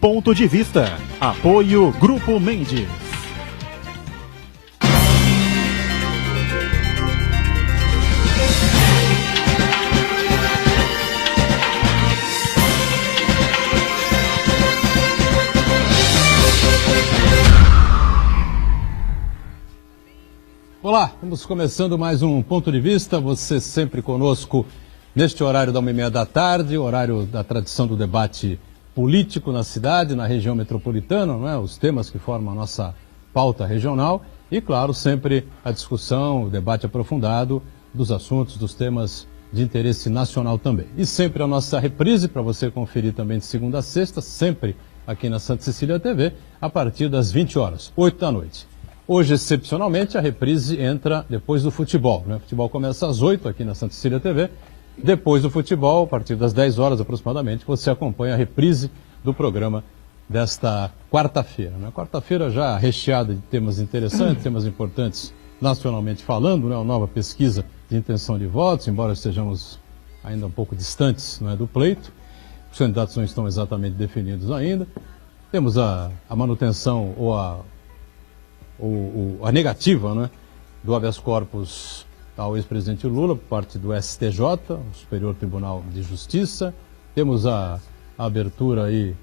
Ponto de Vista. Apoio Grupo Mendes. Olá, estamos começando mais um Ponto de Vista, você sempre conosco neste horário da 1h30 da tarde, horário da tradição do debate político na cidade, na região metropolitana, não é? Os temas que formam a nossa pauta regional e, claro, sempre a discussão, o debate aprofundado dos assuntos, dos temas de interesse nacional também. E sempre a nossa reprise para você conferir também de segunda a sexta, sempre aqui na Santa Cecília TV, a partir das 20 horas, 8 da noite. Hoje, excepcionalmente, a reprise entra depois do futebol, né? O futebol começa às 8 aqui na Santa Cecília TV. Depois do futebol, a partir das 10 horas aproximadamente, você acompanha a reprise do programa desta quarta-feira, né? Quarta-feira já recheada de temas interessantes, temas importantes nacionalmente falando, né? Uma nova pesquisa de intenção de votos, embora estejamos ainda um pouco distantes, não é, do pleito. Os candidatos não estão exatamente definidos ainda. Temos a manutenção ou a negativa, né, do habeas corpus ao ex-presidente Lula por parte do STJ, o Superior Tribunal de Justiça. Temos a abertura aí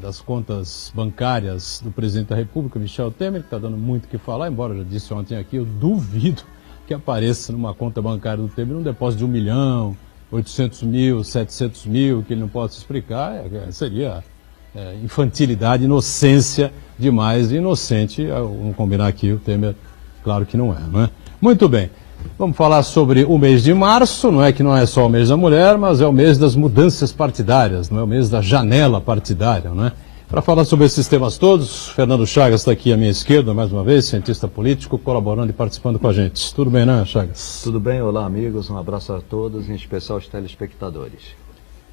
das contas bancárias do presidente da República, Michel Temer, que está dando muito o que falar, embora eu já disse ontem aqui, eu duvido que apareça numa conta bancária do Temer um depósito de 1 milhão, 800 mil, 700 mil, que ele não pode se explicar, seria infantilidade, inocência demais, inocente, vamos combinar aqui, o Temer, claro que não é? Muito bem, vamos falar sobre o mês de março, não é que não é só o mês da mulher, mas é o mês das mudanças partidárias, não é o mês da janela partidária, não é? Para falar sobre esses temas todos, Fernando Chagas está aqui à minha esquerda, mais uma vez, cientista político, colaborando e participando com a gente. Tudo bem, né, Chagas? Tudo bem, olá amigos, um abraço a todos, em especial aos telespectadores.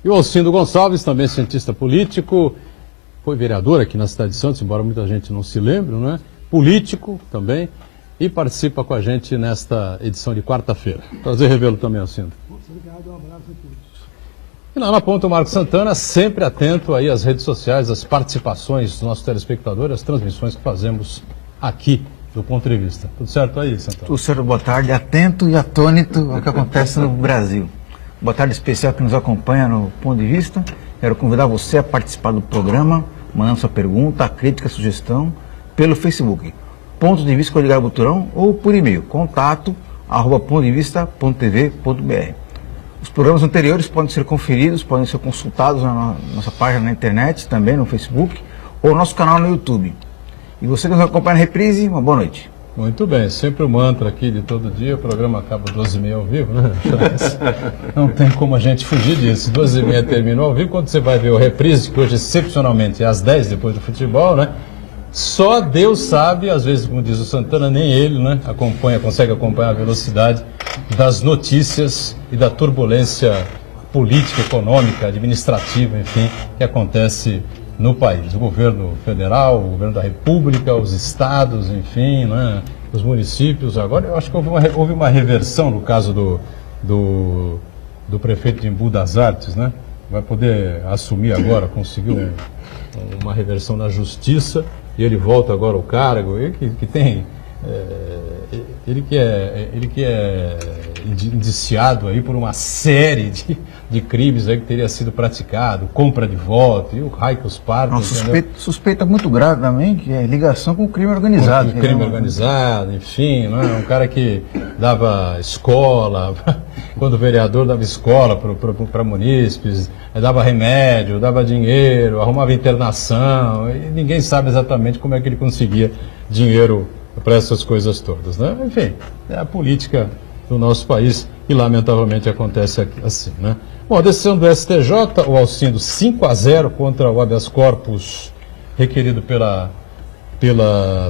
E o Alcindo Gonçalves, também cientista político, foi vereador aqui na cidade de Santos, embora muita gente não se lembre, não é? Político também, e participa com a gente nesta edição de quarta-feira. Prazer revê-lo também, Alcindo. Obrigado, um abraço a todos. E lá na ponta o Marcos Santana, sempre atento aí às redes sociais, às participações dos nossos telespectadores, às transmissões que fazemos aqui do Ponto de Vista. Tudo certo aí, Santana? Tudo certo, boa tarde, atento e atônito ao que acontece no Brasil. Boa tarde especial que nos acompanha no Ponto de Vista. Quero convidar você a participar do programa, mandando sua pergunta, crítica, sugestão, pelo Facebook, Ponto de Vista com Edgar Buturão, ou por e-mail, contato@pontodevista.tv.br. Os programas anteriores podem ser conferidos, podem ser consultados na nossa página na internet, também no Facebook, ou no nosso canal no YouTube. E você que nos acompanha na reprise, uma boa noite. Muito bem, sempre o mantra aqui de todo dia, o programa acaba 12h30 ao vivo, né? Não tem como a gente fugir disso. 12h30 terminou ao vivo, quando você vai ver o reprise, que hoje excepcionalmente é às 10 depois do futebol, né? Só Deus sabe, às vezes, como diz o Santana, nem ele, né, consegue acompanhar a velocidade das notícias e da turbulência política, econômica, administrativa, enfim, que acontece no país. O governo federal, o governo da República, os estados, enfim, né, os municípios. Agora, eu acho que houve uma reversão no caso do prefeito de Embu das Artes, né? Vai poder assumir agora, conseguiu uma reversão na justiça. E ele volta agora ao cargo, ele que tem, ele que é indiciado aí por uma série de crimes aí que teria sido praticado, compra de voto, e o raio que os partos. Suspeita muito grave também, que é ligação com o crime organizado. Com o crime organizado, enfim, não é? Um cara que dava escola, quando o vereador dava escola para munícipes, dava remédio, dava dinheiro, arrumava internação, e ninguém sabe exatamente como é que ele conseguia dinheiro para essas coisas todas, né? Enfim, é a política do nosso país e lamentavelmente acontece aqui, assim, né? Bom, a decisão do STJ, o Alcindo 5-0 contra o habeas corpus requerido pela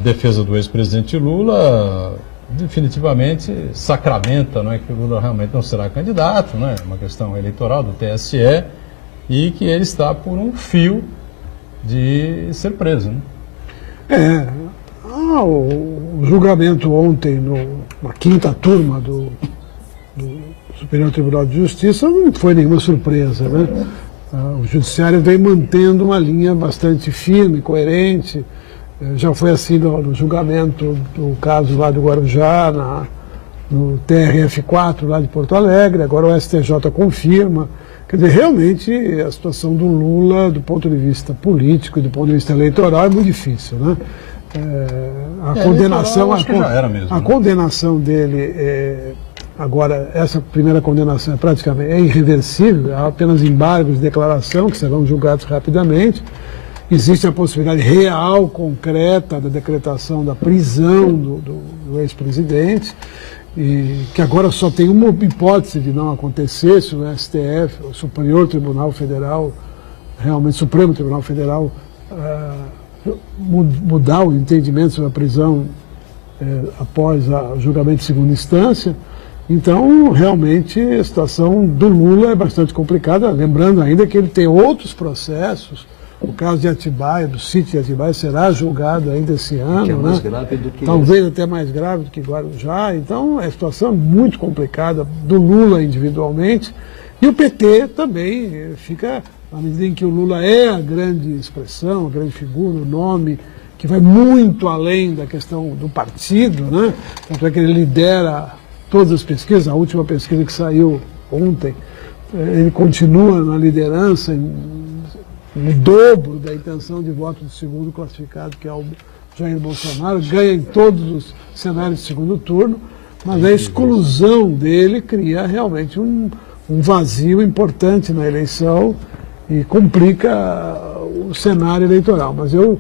defesa do ex-presidente Lula, definitivamente sacramenta, não é, que o Lula realmente não será candidato, né? Uma questão eleitoral do TSE, e que ele está por um fio de ser preso, né? O julgamento ontem na quinta turma do Superior Tribunal de Justiça não foi nenhuma surpresa, né? O Judiciário vem mantendo uma linha bastante firme, coerente. Já foi assim no julgamento do caso lá do Guarujá, no TRF4 lá de Porto Alegre, agora o STJ confirma. Quer dizer, realmente a situação do Lula, do ponto de vista político e do ponto de vista eleitoral, é muito difícil, né? A condenação dele, agora, essa primeira condenação praticamente irreversível, há apenas embargos de declaração que serão julgados rapidamente. Existe a possibilidade real, concreta, da decretação da prisão do ex-presidente, e que agora só tem uma hipótese de não acontecer, se o STF, o Superior Tribunal Federal, realmente Supremo Tribunal Federal, mudar o entendimento sobre a prisão após o julgamento de segunda instância. Então, realmente, a situação do Lula é bastante complicada, lembrando ainda que ele tem outros processos. O caso de Atibaia, do sítio de Atibaia, será julgado ainda esse ano, que é mais né? grave do que talvez até mais grave do que Guarujá. Então, a situação é muito complicada do Lula individualmente. E o PT também fica, à medida em que o Lula é a grande expressão, a grande figura, o nome, que vai muito além da questão do partido, né? Tanto é que ele lidera todas as pesquisas, a última pesquisa que saiu ontem, ele continua na liderança, no dobro da intenção de voto do segundo classificado, que é o Jair Bolsonaro, ganha em todos os cenários de segundo turno, mas a exclusão dele cria realmente um vazio importante na eleição e complica o cenário eleitoral. Mas eu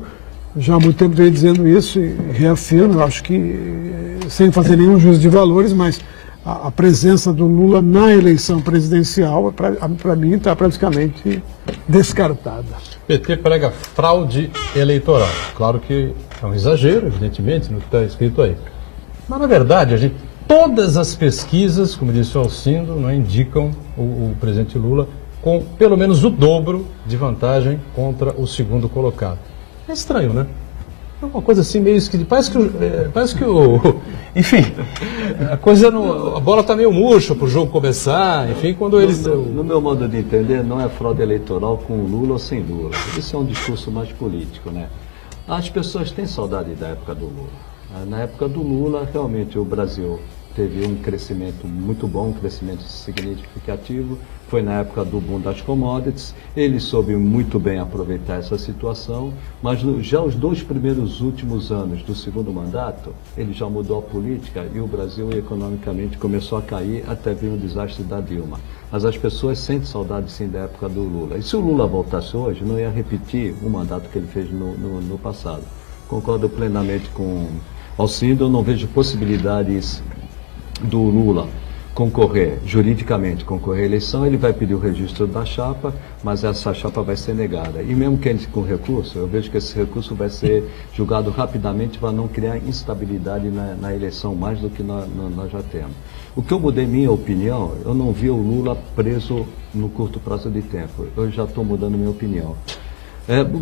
já há muito tempo venho dizendo isso e reafirmo, eu acho que, sem fazer nenhum juízo de valores, mas a presença do Lula na eleição presidencial, para mim, está praticamente descartada. PT prega fraude eleitoral. Claro que é um exagero, evidentemente, no que está escrito aí. Mas, na verdade, todas as pesquisas, como disse o Alcindo, não indicam o presidente Lula com pelo menos o dobro de vantagem contra o segundo colocado. É estranho, né? É uma coisa assim meio esquisita. Parece que enfim, a bola está meio murcha para o jogo começar, enfim, quando eles... No meu modo de entender, não é fraude eleitoral com Lula ou sem Lula. Isso é um discurso mais político, né? As pessoas têm saudade da época do Lula. Na época do Lula, realmente, o Brasil teve um crescimento muito bom, um crescimento significativo. Foi na época do boom das commodities, ele soube muito bem aproveitar essa situação, mas já os 2 primeiros últimos anos do segundo mandato, ele já mudou a política e o Brasil economicamente começou a cair até vir o desastre da Dilma. Mas as pessoas sentem saudade sim da época do Lula. E se o Lula voltasse hoje, não ia repetir o mandato que ele fez no passado. Concordo plenamente com Alcindo, eu não vejo possibilidades do Lula juridicamente concorrer à eleição. Ele vai pedir o registro da chapa, mas essa chapa vai ser negada. E mesmo que ele com recurso, eu vejo que esse recurso vai ser julgado rapidamente para não criar instabilidade na eleição, mais do que nós já temos. O que eu mudei minha opinião, eu não vi o Lula preso no curto prazo de tempo. Eu já estou mudando minha opinião.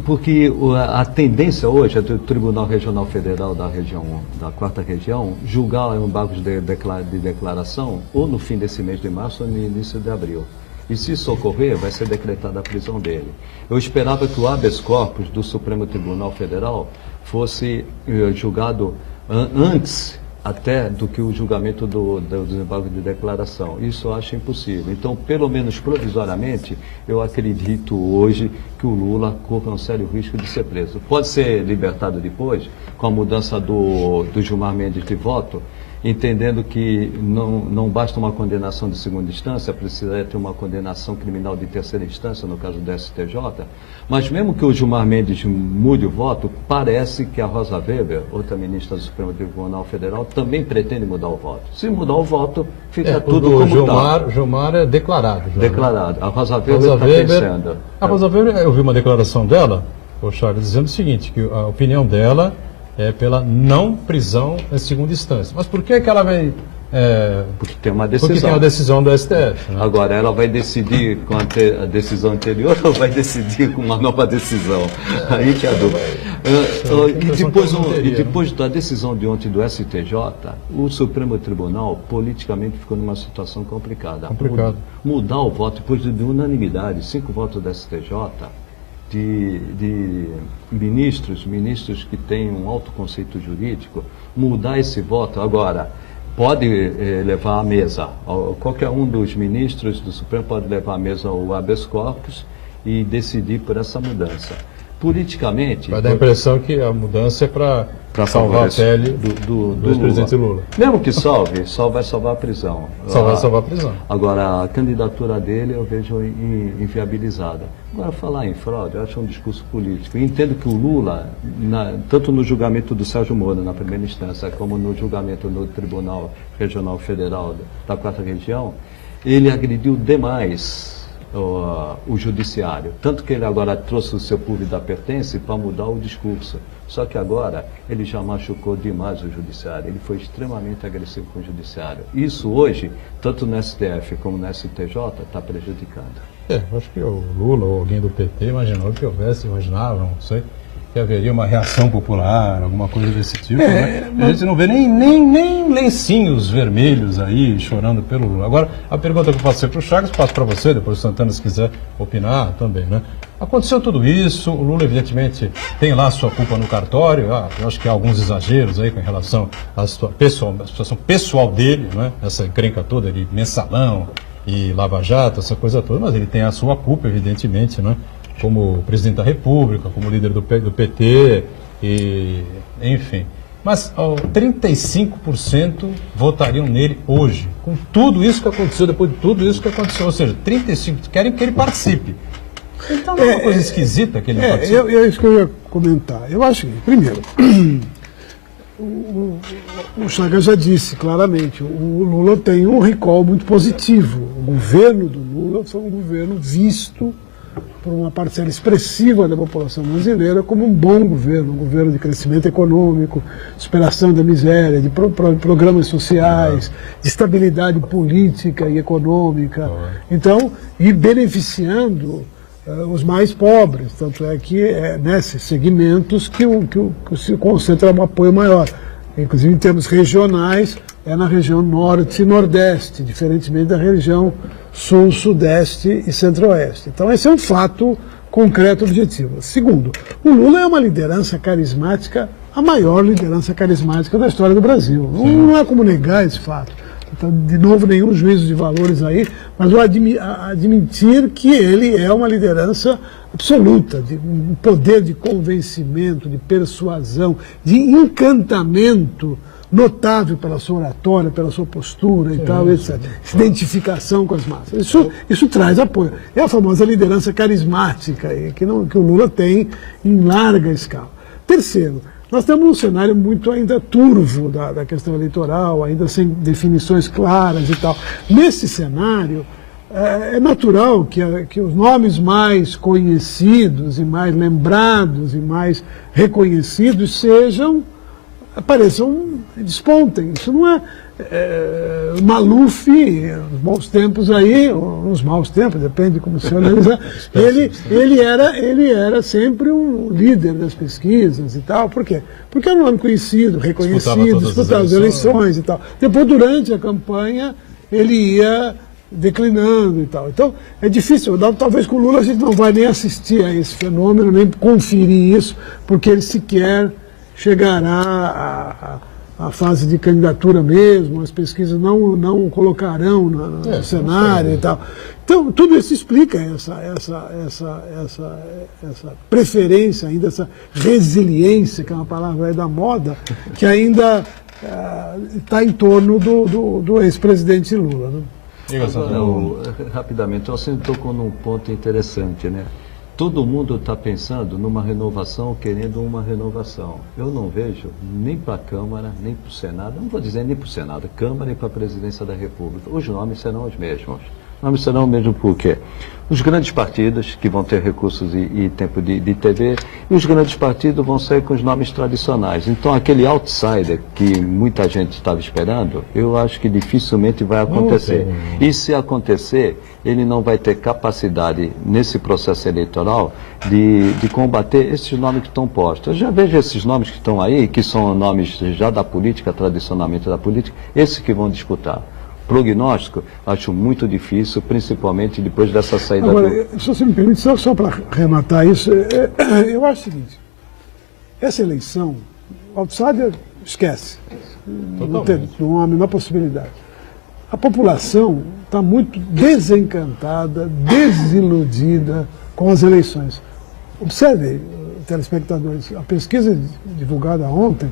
Porque a tendência hoje é do Tribunal Regional Federal da 4ª região julgar embargos de declaração ou no fim desse mês de março ou no início de abril. E se isso ocorrer, vai ser decretada a prisão dele. Eu esperava que o habeas corpus do Supremo Tribunal Federal fosse julgado antes até do que o julgamento do desembargo de declaração. Isso eu acho impossível. Então, pelo menos provisoriamente, eu acredito hoje que o Lula corre um sério risco de ser preso. Pode ser libertado depois, com a mudança do Gilmar Mendes de voto, entendendo que não basta uma condenação de segunda instância, precisaria ter uma condenação criminal de terceira instância, no caso do STJ, mas mesmo que o Gilmar Mendes mude o voto, parece que a Rosa Weber, outra ministra do Supremo Tribunal Federal, também pretende mudar o voto. Se mudar o voto, fica tudo como está. Gilmar é declarado. Declarado. A Rosa Weber está pensando. A Rosa Weber, eu vi uma declaração dela, o Charles, dizendo o seguinte, que a opinião dela pela não prisão em segunda instância. Mas por que ela vai... Porque tem uma decisão. Porque tem uma decisão do STF. Né? Agora, ela vai decidir com a decisão anterior ou vai decidir com uma nova decisão? Aí que é a dúvida. E depois da decisão de ontem do STJ, o Supremo Tribunal politicamente ficou numa situação complicada. Complicado. Mudar o voto, depois de unanimidade, 5 votos do STJ, de ministros que têm um alto conceito jurídico, mudar esse voto agora... Pode levar à mesa, qualquer um dos ministros do Supremo pode levar à mesa o habeas corpus e decidir por essa mudança. Politicamente... Vai dar a impressão que a mudança é para salvar a pele do ex-presidente Lula. Mesmo que salve, só vai salvar a prisão. Só vai salvar a prisão. Agora, a candidatura dele eu vejo inviabilizada. Agora, falar em fraude, eu acho um discurso político. E entendo que o Lula, tanto no julgamento do Sérgio Moro, na primeira instância, como no julgamento no Tribunal Regional Federal da 4ª Região, ele agrediu demais o judiciário. Tanto que ele agora trouxe o seu público da pertence para mudar o discurso. Só que agora ele já machucou demais o judiciário. Ele foi extremamente agressivo com o judiciário. Isso hoje, tanto no STF como no STJ, está prejudicando. Acho que o Lula ou alguém do PT imaginava, não sei, que haveria uma reação popular, alguma coisa desse tipo. Né? A gente não vê nem lencinhos vermelhos aí chorando pelo Lula. Agora, a pergunta que eu passei para o Chagas, passo para você, depois o Santana, se quiser opinar também, né? Aconteceu tudo isso, o Lula evidentemente tem lá a sua culpa no cartório, eu acho que há alguns exageros aí com relação à situação pessoal dele, né? Essa encrenca toda de mensalão e Lava Jato, essa coisa toda, mas ele tem a sua culpa, evidentemente, né? Como presidente da República, como líder do PT, e, enfim. Mas 35% votariam nele hoje, com tudo isso que aconteceu, depois de tudo isso que aconteceu, ou seja, 35% querem que ele participe. Então não é uma coisa esquisita que ele participe? É isso que eu ia comentar. Eu acho que, primeiro, o Chagas já disse claramente, o Lula tem um recall muito positivo. O governo do Lula foi um governo visto por uma parcela expressiva da população brasileira como um bom governo, um governo de crescimento econômico, superação da miséria, de programas sociais, de estabilidade política e econômica, então, e beneficiando os mais pobres, tanto é que é nesses segmentos que se concentra um apoio maior. Inclusive em termos regionais, é na região norte e nordeste, diferentemente da região sul, sudeste e centro-oeste. Então esse é um fato concreto, objetivo. Segundo, o Lula é uma liderança carismática, a maior liderança carismática da história do Brasil. Não há como negar esse fato. Então, de novo, nenhum juízo de valores aí, mas admitir que ele é uma liderança absoluta, de um poder de convencimento, de persuasão, de encantamento notável pela sua oratória, pela sua postura e tal, etc. Identificação com as massas. Isso traz apoio. É a famosa liderança carismática que o Lula tem em larga escala. Terceiro, nós temos um cenário muito ainda turvo da questão eleitoral, ainda sem definições claras e tal. Nesse cenário, é natural que os nomes mais conhecidos e mais lembrados e mais reconhecidos despontem. Isso não é Maluf, nos bons tempos aí, ou nos maus tempos, depende de como se analisar, ele era sempre um líder das pesquisas e tal. Por quê? Porque era um nome conhecido, reconhecido, disputava as eleições e tal. Depois, durante a campanha, ele ia declinando e tal. Então, é difícil. Talvez com o Lula a gente não vai nem assistir a esse fenômeno, nem conferir isso, porque ele sequer chegará à fase de candidatura mesmo, as pesquisas não colocarão no cenário e tal. Então, tudo isso explica essa preferência, ainda essa resiliência, que é uma palavra aí da moda, que ainda está em torno do ex-presidente Lula. Né? Rapidamente, você tocou num ponto interessante, né? Todo mundo está pensando numa renovação, querendo uma renovação. Eu não vejo nem para a Câmara, nem para o Senado, não vou dizer nem para o Senado, Câmara e para a Presidência da República. Os nomes serão os mesmos. Nomes serão o mesmo por quê? Os grandes partidos, que vão ter recursos e tempo de TV, e os grandes partidos vão sair com os nomes tradicionais. Então, aquele outsider que muita gente estava esperando, eu acho que dificilmente vai acontecer. E se acontecer, ele não vai ter capacidade, nesse processo eleitoral, de combater esses nomes que estão postos. Eu já vejo esses nomes que estão aí, que são nomes já da política, tradicionalmente da política, esses que vão disputar. Prognóstico, acho muito difícil, principalmente depois dessa saída. Agora, se você me permite, só para arrematar isso, eu acho o seguinte, essa eleição, outsider, esquece, não há a menor possibilidade. A população está muito desencantada, desiludida com as eleições. Observe, telespectadores, a pesquisa divulgada ontem,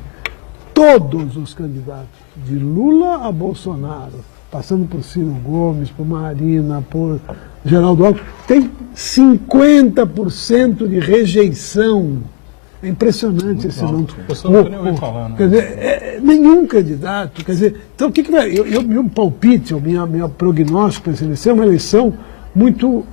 todos os candidatos, de Lula a Bolsonaro, passando por Ciro Gomes, por Marina, por Geraldo Alckmin, tem 50% de rejeição. É impressionante esse número. Quer dizer, nenhum candidato, quer dizer, então o que vai. Meu palpite, o meu prognóstico para essa eleição é uma eleição muito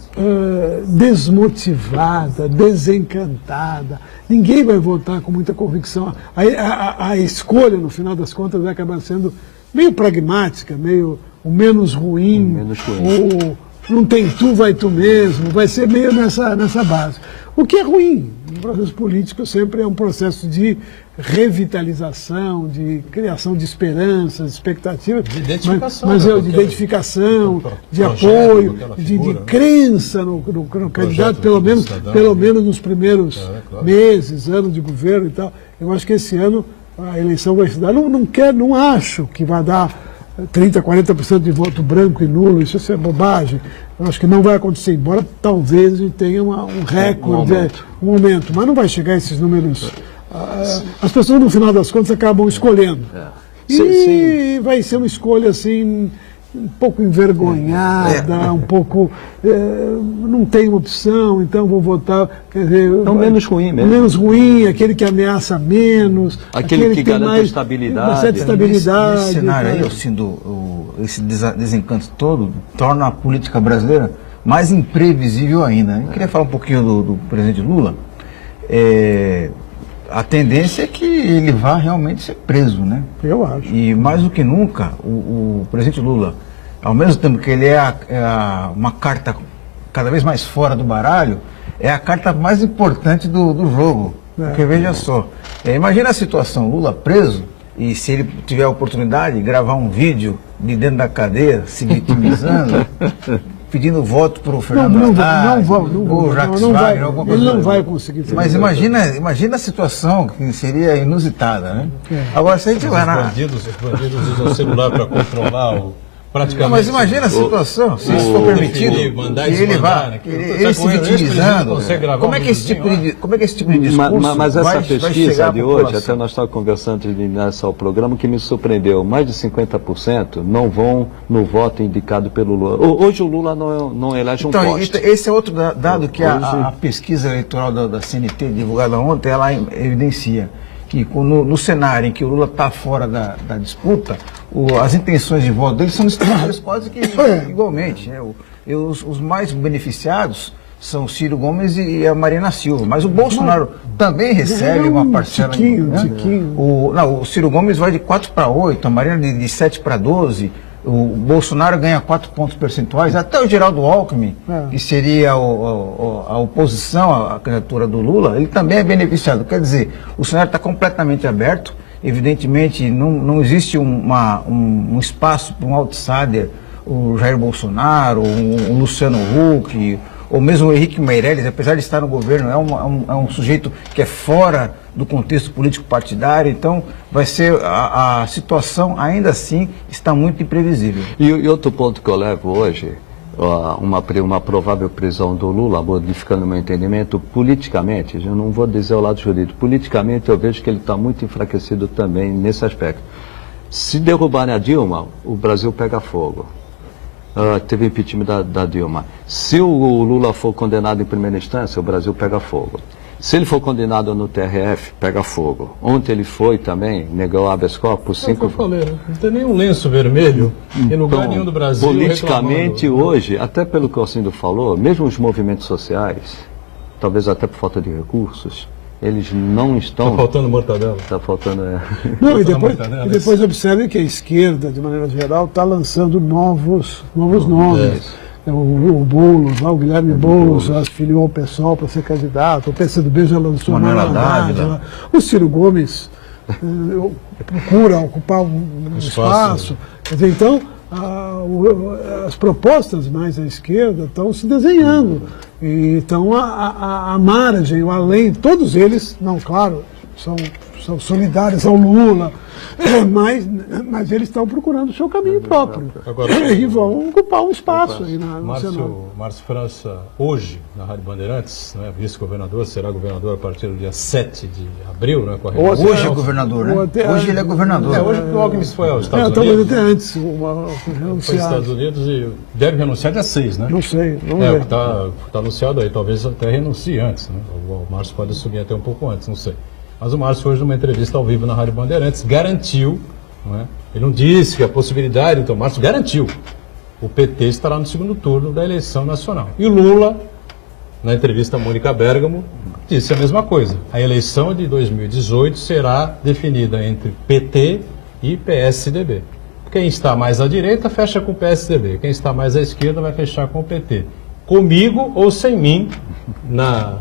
desmotivada, desencantada. Ninguém vai votar com muita convicção. A escolha, no final das contas, vai acabar sendo meio pragmática, meio o menos ruim, ou não tem tu, vai tu mesmo, vai ser meio nessa base. O que é ruim. O processo político sempre é um processo de revitalização, de criação de esperanças, de expectativas, de identificação, de identificação, de apoio, de crença no candidato, pelo menos nos primeiros meses, anos de governo e tal. Eu acho que esse ano a eleição vai se dar. Não acho que vai dar 30%, 40% de voto branco e nulo, isso é bobagem. Eu acho que não vai acontecer, embora talvez a gente tenha um recorde, um aumento, mas não vai chegar a esses números. As pessoas, no final das contas, acabam escolhendo. E vai ser uma escolha assim, um pouco envergonhada, um pouco. Não tem opção, então vou votar. Quer dizer, então, menos ruim mesmo. Menos ruim, aquele que ameaça menos. Aquele que garante mais estabilidade. Uma certa estabilidade. Nesse cenário aí, esse desencanto todo torna a política brasileira mais imprevisível ainda. Eu queria falar um pouquinho do presidente Lula. A tendência é que ele vá realmente ser preso, né? Eu acho. E mais do que nunca, o presidente Lula, ao mesmo tempo que ele é uma carta cada vez mais fora do baralho, é a carta mais importante do jogo. Porque veja só, imagina a situação, Lula preso, e se ele tiver a oportunidade de gravar um vídeo de dentro da cadeia, se vitimizando, pedindo voto para o Fernando Haddad, ou Jacques Wagner, alguma coisa. Ele não vai conseguir fazer. Mas imagina a situação que seria inusitada, né? Agora, se a gente vai na... Os bandidos usam o celular para controlar praticamente... Não, mas imagina a situação, se isso for permitido, e ele vai, ele se vitimizando. Como é que esse tipo de discurso Mas essa vai pesquisa de hoje, até nós estávamos conversando antes de iniciar o programa, que me surpreendeu, mais de 50% não vão no voto indicado pelo Lula. Hoje o Lula não elege um poste. Então, esse é outro dado que a pesquisa eleitoral da CNT, divulgada ontem, ela evidencia que no cenário em que o Lula está fora da disputa, as intenções de voto dele são distribuídas quase que igualmente. Né? Os mais beneficiados são o Ciro Gomes e a Marina Silva, mas o Bolsonaro também recebe uma parcela. O Ciro Gomes vai de 4 para 8, a Marina de 7 para 12, o Bolsonaro ganha 4 pontos percentuais, até o Geraldo Alckmin, que seria a oposição à candidatura do Lula, ele também é beneficiado. Quer dizer, o cenário está completamente aberto, evidentemente não existe um espaço para um outsider, o Jair Bolsonaro, o Luciano Huck, ou mesmo o Henrique Meirelles, apesar de estar no governo, é um sujeito que é fora do contexto político partidário, então vai ser a situação ainda assim está muito imprevisível. E outro ponto que eu levo hoje, uma provável prisão do Lula, modificando o meu entendimento, politicamente, eu não vou dizer o lado jurídico, politicamente eu vejo que ele está muito enfraquecido também nesse aspecto. Se derrubarem a Dilma, o Brasil pega fogo. Teve impeachment da Dilma. Se o Lula for condenado em primeira instância, o Brasil pega fogo. Se ele for condenado no TRF, pega fogo. Ontem ele foi também, negou habeas corpus. É o que eu falei, né? Não tem nenhum lenço vermelho em lugar nenhum do Brasil. Politicamente, reclamando. hoje, até pelo que o Alcindo falou, mesmo os movimentos sociais, talvez até por falta de recursos, eles não estão... Está faltando mortadela. Está faltando... Não, e depois observe que a esquerda, de maneira geral, está lançando novos nomes. O Boulos, lá, o Guilherme Boulos, afiliou o pessoal para ser candidato, o PCdoB já lançou a Manuela Dávila, o Ciro Gomes procura ocupar um espaço. Quer dizer, então, as propostas mais à esquerda estão se desenhando. E estão à margem, ou além, todos eles, não, claro, são solidários ao Lula, mas eles estão procurando o seu caminho próprio. Agora, e vão ocupar um espaço aí no Senado. Márcio França, hoje, na Rádio Bandeirantes, né, vice-governador, será governador a partir do dia 7 de abril, né, com a Hoje é governador, né? Hoje ele é governador. Hoje o Alckmin foi aos Estados Unidos. Talvez até antes, foi aos Estados Unidos e deve renunciar dia 6, né? Não sei, vamos ver. Está anunciado aí, talvez até renuncie antes, né? O Márcio pode subir até um pouco antes, não sei. Mas o Márcio, hoje, numa entrevista ao vivo na Rádio Bandeirantes, garantiu, não é? Ele não disse que a possibilidade, então o Márcio garantiu, o PT estará no segundo turno da eleição nacional. E o Lula, na entrevista a Mônica Bergamo, disse a mesma coisa. A eleição de 2018 será definida entre PT e PSDB. Quem está mais à direita fecha com o PSDB, quem está mais à esquerda vai fechar com o PT. Comigo ou sem mim na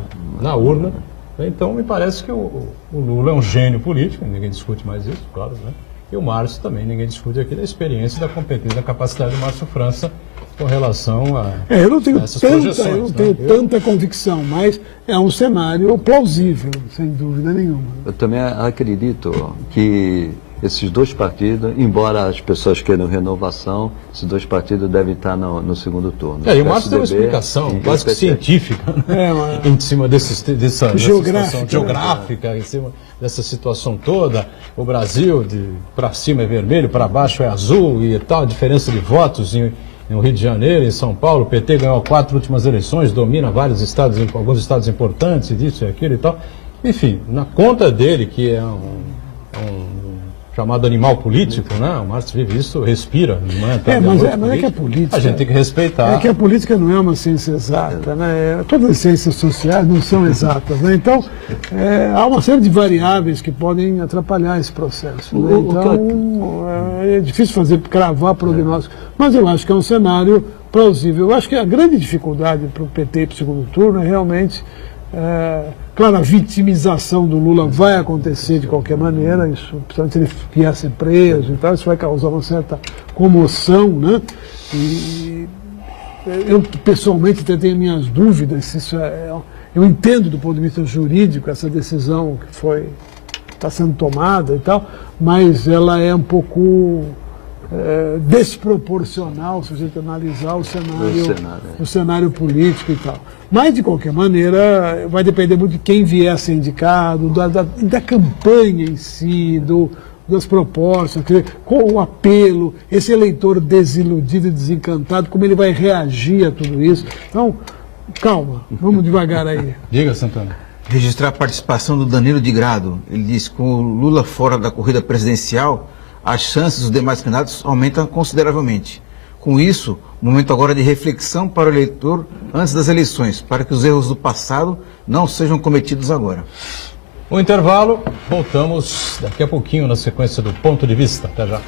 urna. Então, me parece que o Lula é um gênio político, ninguém discute mais isso, claro, né? E o Márcio também, ninguém discute aqui da experiência, da competência, da capacidade do Márcio França com relação a eu não tenho essas projeções. Eu não tenho tanta convicção, mas é um cenário plausível, sem dúvida nenhuma. Eu também acredito que esses dois partidos, embora as pessoas queiram renovação, esses dois partidos devem estar no segundo turno. E o Márcio deu uma explicação quase que científica, né? Em cima dessa situação geográfica, em cima dessa situação toda. O Brasil, para cima é vermelho, para baixo é azul e tal, a diferença de votos no Rio de Janeiro, em São Paulo, o PT ganhou 4 últimas eleições, domina vários estados, alguns estados importantes, disso e aquilo e tal. Enfim, na conta dele, que é um chamado animal político, né? O Márcio vive isso, respira. Mas é que a política... A gente tem que respeitar. É que a política não é uma ciência exata, né? Todas as ciências sociais não são exatas, né? Então, há uma série de variáveis que podem atrapalhar esse processo. Né? Então, é difícil cravar prognóstico. Mas eu acho que é um cenário plausível. Eu acho que a grande dificuldade para o PT ir para o segundo turno é realmente... Claro, a vitimização do Lula vai acontecer de qualquer maneira, isso, principalmente se ele vier a ser preso e tal, isso vai causar uma certa comoção, né? E eu, pessoalmente, até tenho minhas dúvidas se isso eu entendo do ponto de vista jurídico essa decisão que está sendo tomada e tal, mas ela é um pouco desproporcional se a gente analisar o cenário político e tal. Mas, de qualquer maneira, vai depender muito de quem vier a ser indicado, da campanha em si, das propostas, com o apelo, esse eleitor desiludido e desencantado, como ele vai reagir a tudo isso. Então, calma, vamos devagar aí. Diga, Santana. Registrar a participação do Danilo de Grado. Ele disse que com o Lula fora da corrida presidencial, as chances dos demais candidatos aumentam consideravelmente. Com isso, momento agora de reflexão para o eleitor antes das eleições, para que os erros do passado não sejam cometidos agora. Um intervalo, voltamos daqui a pouquinho na sequência do Ponto de Vista. Até já.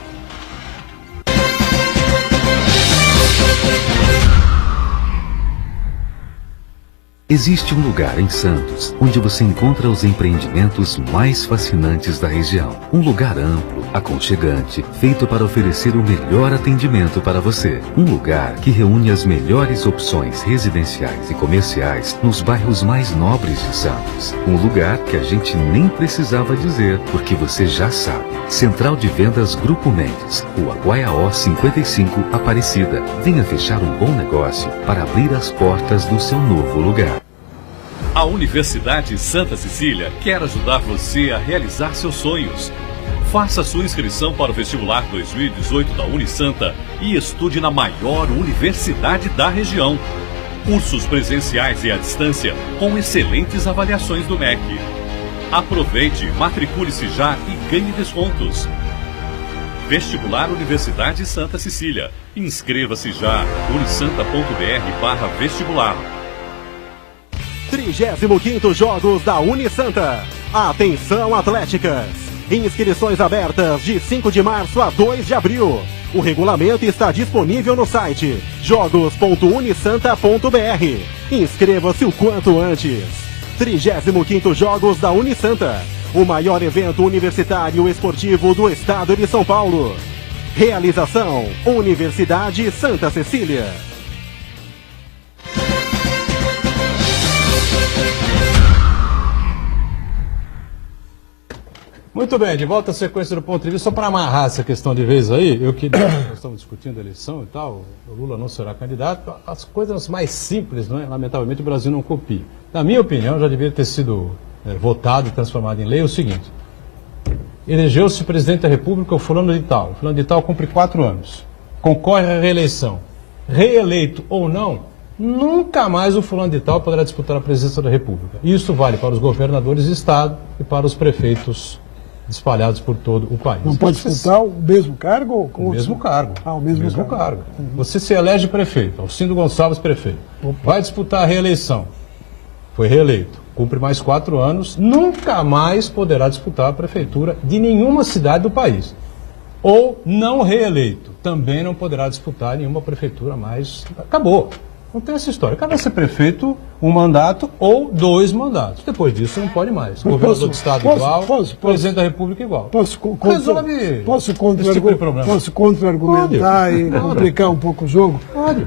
Existe um lugar em Santos onde você encontra os empreendimentos mais fascinantes da região. Um lugar amplo, aconchegante, feito para oferecer o melhor atendimento para você. Um lugar que reúne as melhores opções residenciais e comerciais nos bairros mais nobres de Santos. Um lugar que a gente nem precisava dizer, porque você já sabe. Central de Vendas Grupo Mendes, Rua Guaiaó 55, Aparecida. Venha fechar um bom negócio para abrir as portas do seu novo lugar. A Universidade Santa Cecília quer ajudar você a realizar seus sonhos. Faça sua inscrição para o vestibular 2018 da Unisanta e estude na maior universidade da região. Cursos presenciais e à distância com excelentes avaliações do MEC. Aproveite, matricule-se já e ganhe descontos. Vestibular Universidade Santa Cecília. Inscreva-se já. unisanta.br/vestibular. 35º Jogos da Unisanta. Atenção, atléticas! Inscrições abertas de 5 de março a 2 de abril. O regulamento está disponível no site jogos.unisanta.br. Inscreva-se o quanto antes. 35º Jogos da Unisanta. O maior evento universitário esportivo do estado de São Paulo. Realização: Universidade Santa Cecília. Muito bem, de volta à sequência do ponto de vista, só para amarrar essa questão de vez aí, eu queria, nós estamos discutindo a eleição e tal, o Lula não será candidato, as coisas mais simples, não é? Lamentavelmente o Brasil não copia. Na minha opinião, já deveria ter sido votado e transformado em lei o seguinte: elegeu-se presidente da República o fulano de tal cumpre 4 anos, concorre à reeleição, reeleito ou não, nunca mais o fulano de tal poderá disputar a presidência da República. Isso vale para os governadores de estado e para os prefeitos espalhados por todo o país. Não pode disputar o mesmo cargo? O mesmo cargo. O mesmo cargo. Você se elege prefeito, Alcindo Gonçalves prefeito. Vai disputar a reeleição. Foi reeleito. Cumpre mais 4 anos, nunca mais poderá disputar a prefeitura de nenhuma cidade do país. Ou não reeleito, também não poderá disputar nenhuma prefeitura mais. Acabou. Não tem essa história. Cada ser prefeito, um mandato ou 2 mandatos. Depois disso, não pode mais. Governador do Estado igual, presidente da República igual. Posso contra-argumentar e complicar um pouco o jogo? Pode.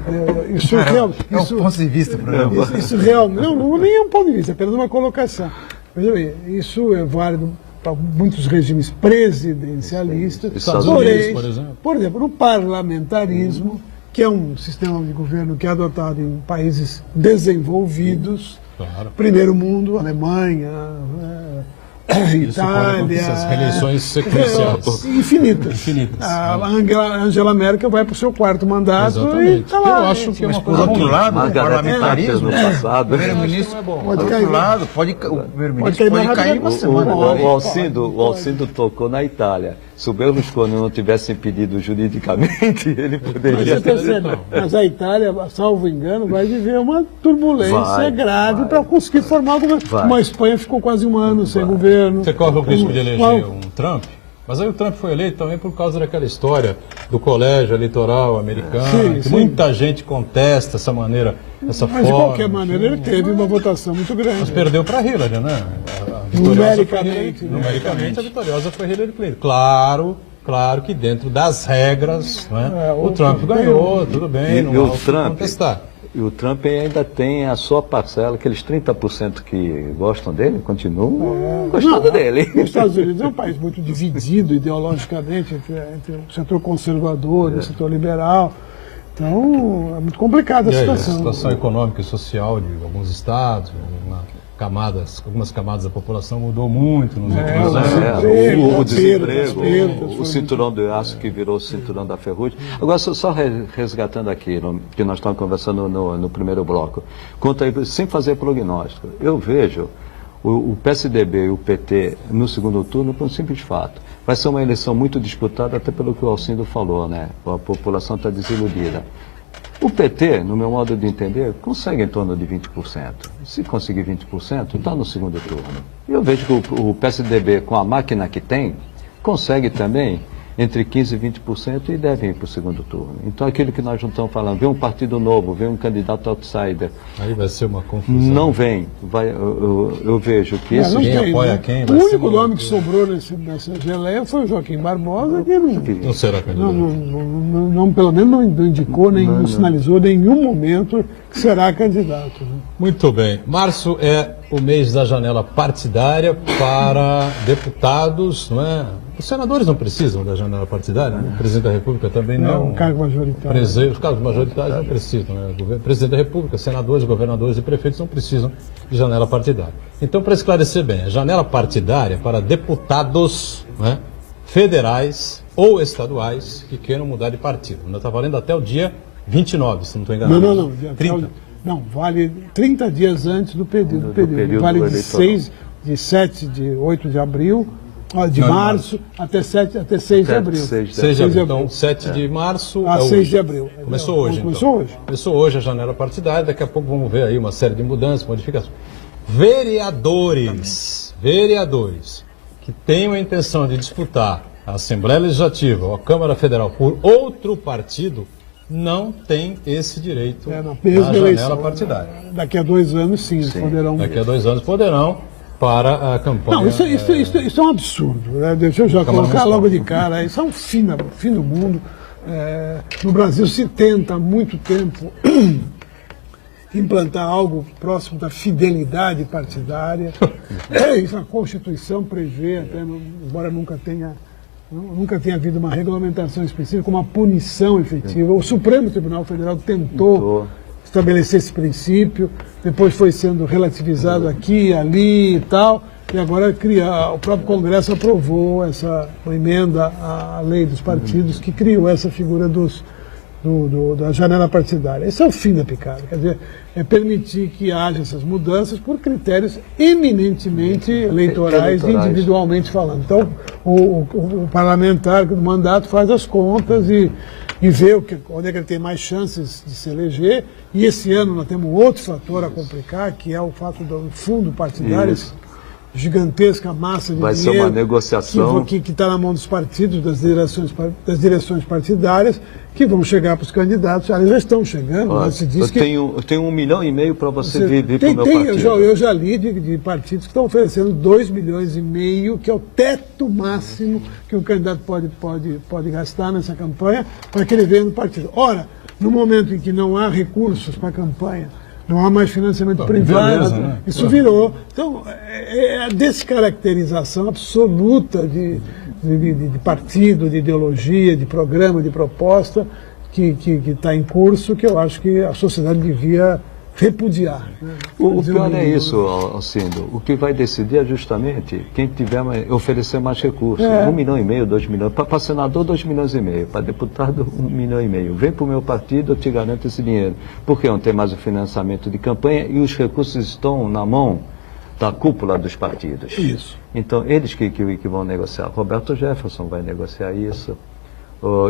Isso realmente... É um ponto de vista. Isso realmente... Não, nem é um ponto de vista, é apenas uma colocação. Veja bem, isso é válido para muitos regimes presidencialistas. Estados Unidos, por exemplo. Por exemplo, no parlamentarismo, que é um sistema de governo que é adotado em países desenvolvidos, claro. Primeiro mundo, Alemanha, Itália... Essas reeleições sequenciais. Infinitas. A Angela Merkel vai para o seu 4º mandato. Exatamente. E está lá. Eu acho que é uma coisa Por outro lado, o Margaret parlamentarismo, Thatcher no passado. o primeiro-ministro, é bom. por outro lado, o primeiro-ministro pode cair uma semana. O Alcindo tocou na Itália. Se o Berlusconi não tivesse impedido juridicamente, ele poderia ter... Mas a Itália, salvo engano, vai viver uma turbulência grave para conseguir formar o governo. Uma Espanha ficou quase 1 ano sem governo. Você corre o risco de eleger um Trump? Mas aí o Trump foi eleito também por causa daquela história do colégio eleitoral americano, que muita gente contesta essa maneira, essa forma. Mas de qualquer maneira ele teve uma votação muito grande. Mas perdeu para Hillary, né? Numericamente a vitoriosa foi Hillary Clinton. Claro que dentro das regras, né, o Trump ganhou, tudo bem, não há o que contestar. E o Trump ainda tem a sua parcela, aqueles 30% que gostam dele, continuam gostando dele. Os Estados Unidos é um país muito dividido ideologicamente entre o setor conservador e o setor liberal. Então, é muito complicada a situação. A situação econômica e social de alguns estados, algumas camadas da população mudou muito nos últimos anos. O desemprego, o cinturão de aço que virou o cinturão da ferrugem. Agora, só resgatando aqui, que nós estávamos conversando no primeiro bloco, sem fazer prognóstico, eu vejo o PSDB e o PT no segundo turno por um simples fato. Vai ser uma eleição muito disputada, até pelo que o Alcindo falou, né? A população está desiludida. O PT, no meu modo de entender, consegue em torno de 20%. Se conseguir 20%, está no segundo turno. E eu vejo que o PSDB, com a máquina que tem, consegue também entre 15% e 20% e deve ir para o segundo turno. Então, aquilo que nós não estamos falando, vem um partido novo, vem um candidato outsider. Aí vai ser uma confusão. Não vem. Eu vejo que esse... Quem apoia quem? O único nome que sobrou nessa geleia foi o Joaquim Barbosa, que não será candidato. Pelo menos não indicou, não sinalizou em nenhum momento que será candidato. Muito bem. Março é o mês da janela partidária para deputados, não é? Os senadores não precisam da janela partidária, né? O presidente da República também não. O cargo majoritário. Os cargos majoritários não precisam, né? O presidente da República, senadores, governadores e prefeitos não precisam de janela partidária. Então, para esclarecer bem, a janela partidária para deputados, né, federais ou estaduais que queiram mudar de partido. Ainda está valendo até o dia 29, se não estou enganado. Não. Não, vale 30 dias antes do período. Vale de 8 de abril, de março até 6 de abril. 6 de abril. Então, 7 de março a 6 de abril. Começou hoje, então. Começou hoje a janela partidária, daqui a pouco vamos ver aí uma série de mudanças, modificações. Vereadores que tenham a intenção de disputar a Assembleia Legislativa ou a Câmara Federal por outro partido não tem esse direito na janela partidária. Daqui a 2 anos, sim, poderão. Daqui a 2 anos poderão para a campanha. Não, isso é um absurdo. Né? Deixa eu já colocar logo de cara. Isso é um fim do mundo. No Brasil se tenta há muito tempo implantar algo próximo da fidelidade partidária. Isso a Constituição prevê, até, embora nunca tenha havido uma regulamentação específica, uma punição efetiva. O Supremo Tribunal Federal tentou estabelecer esse princípio, depois foi sendo relativizado aqui, ali e tal, e agora o próprio Congresso aprovou uma emenda à lei dos partidos que criou essa figura da janela partidária. Esse é o fim da picada, quer dizer, é permitir que haja essas mudanças por critérios eminentemente eleitorais, individualmente falando. Então, o parlamentar do mandato faz as contas e vê onde é que ele tem mais chances de se eleger. E esse ano nós temos outro fator a complicar, que é o fato do fundo partidário, gigantesca massa de dinheiro. Vai ser uma negociação que está na mão dos partidos, das direções partidárias, que vão chegar para os candidatos. Eles já estão chegando. Eu tenho 1,5 milhão para você vir para o meu partido. Eu já li de partidos que estão oferecendo 2,5 milhões, que é o teto máximo que um candidato pode gastar nessa campanha para que ele venha no partido. Ora, no momento em que não há recursos para a campanha, não há mais financiamento privado, isso virou. Então, é a descaracterização absoluta de partido, de ideologia, de programa, de proposta que está em curso, que eu acho que a sociedade devia repudiar. Né? O pior é isso, Alcindo. O que vai decidir é justamente quem oferecer mais recursos. 1,5 milhão, 2 milhões. Para senador, 2,5 milhões. Para deputado, 1,5 milhão. Vem para o meu partido, eu te garanto esse dinheiro. Porque não tem mais o financiamento de campanha e os recursos estão na mão da cúpula dos partidos. Isso. Então, eles que vão negociar. Roberto Jefferson vai negociar isso.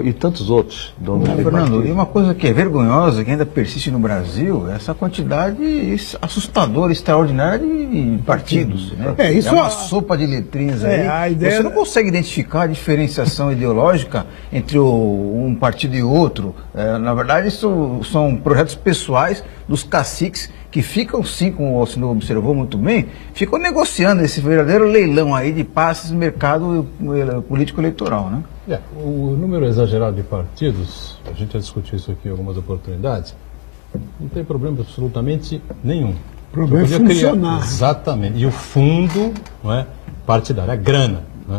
E tantos outros donos de Fernando, e uma coisa que é vergonhosa, que ainda persiste no Brasil, é essa quantidade assustadora, extraordinária de partidos. Né? Isso é uma sopa de letrinhas aí. Você não consegue identificar a diferenciação ideológica entre um partido e outro. Na verdade, isso são projetos pessoais dos caciques que ficam, sim, como o Alcindo observou muito bem, ficam negociando esse verdadeiro leilão aí de passes no mercado político-eleitoral, né? O número exagerado de partidos, a gente já discutiu isso aqui em algumas oportunidades, não tem problema absolutamente nenhum. O problema é funcionar. Exatamente. E o fundo, não é, partidário, a grana. Não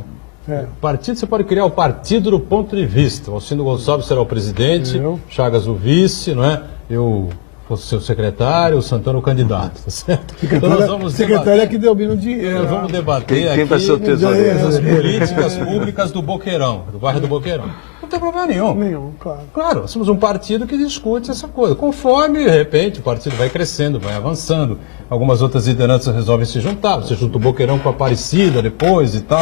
é? O partido, você pode criar o partido do ponto de vista. O Alcindo Gonçalves será o presidente, Chagas o vice, não é? Eu fosse seu secretário, o Santana o candidato, tá certo? Então nós vamos secretário é que domina o dinheiro. Nós vamos debater quem vai ser o tesoureiro? as políticas públicas do Boqueirão, do bairro do Boqueirão. Não tem problema nenhum. Claro, nós somos um partido que discute essa coisa. Conforme, de repente, o partido vai crescendo, vai avançando, algumas outras lideranças resolvem se juntar, você junta o Boqueirão com a Aparecida depois e tal,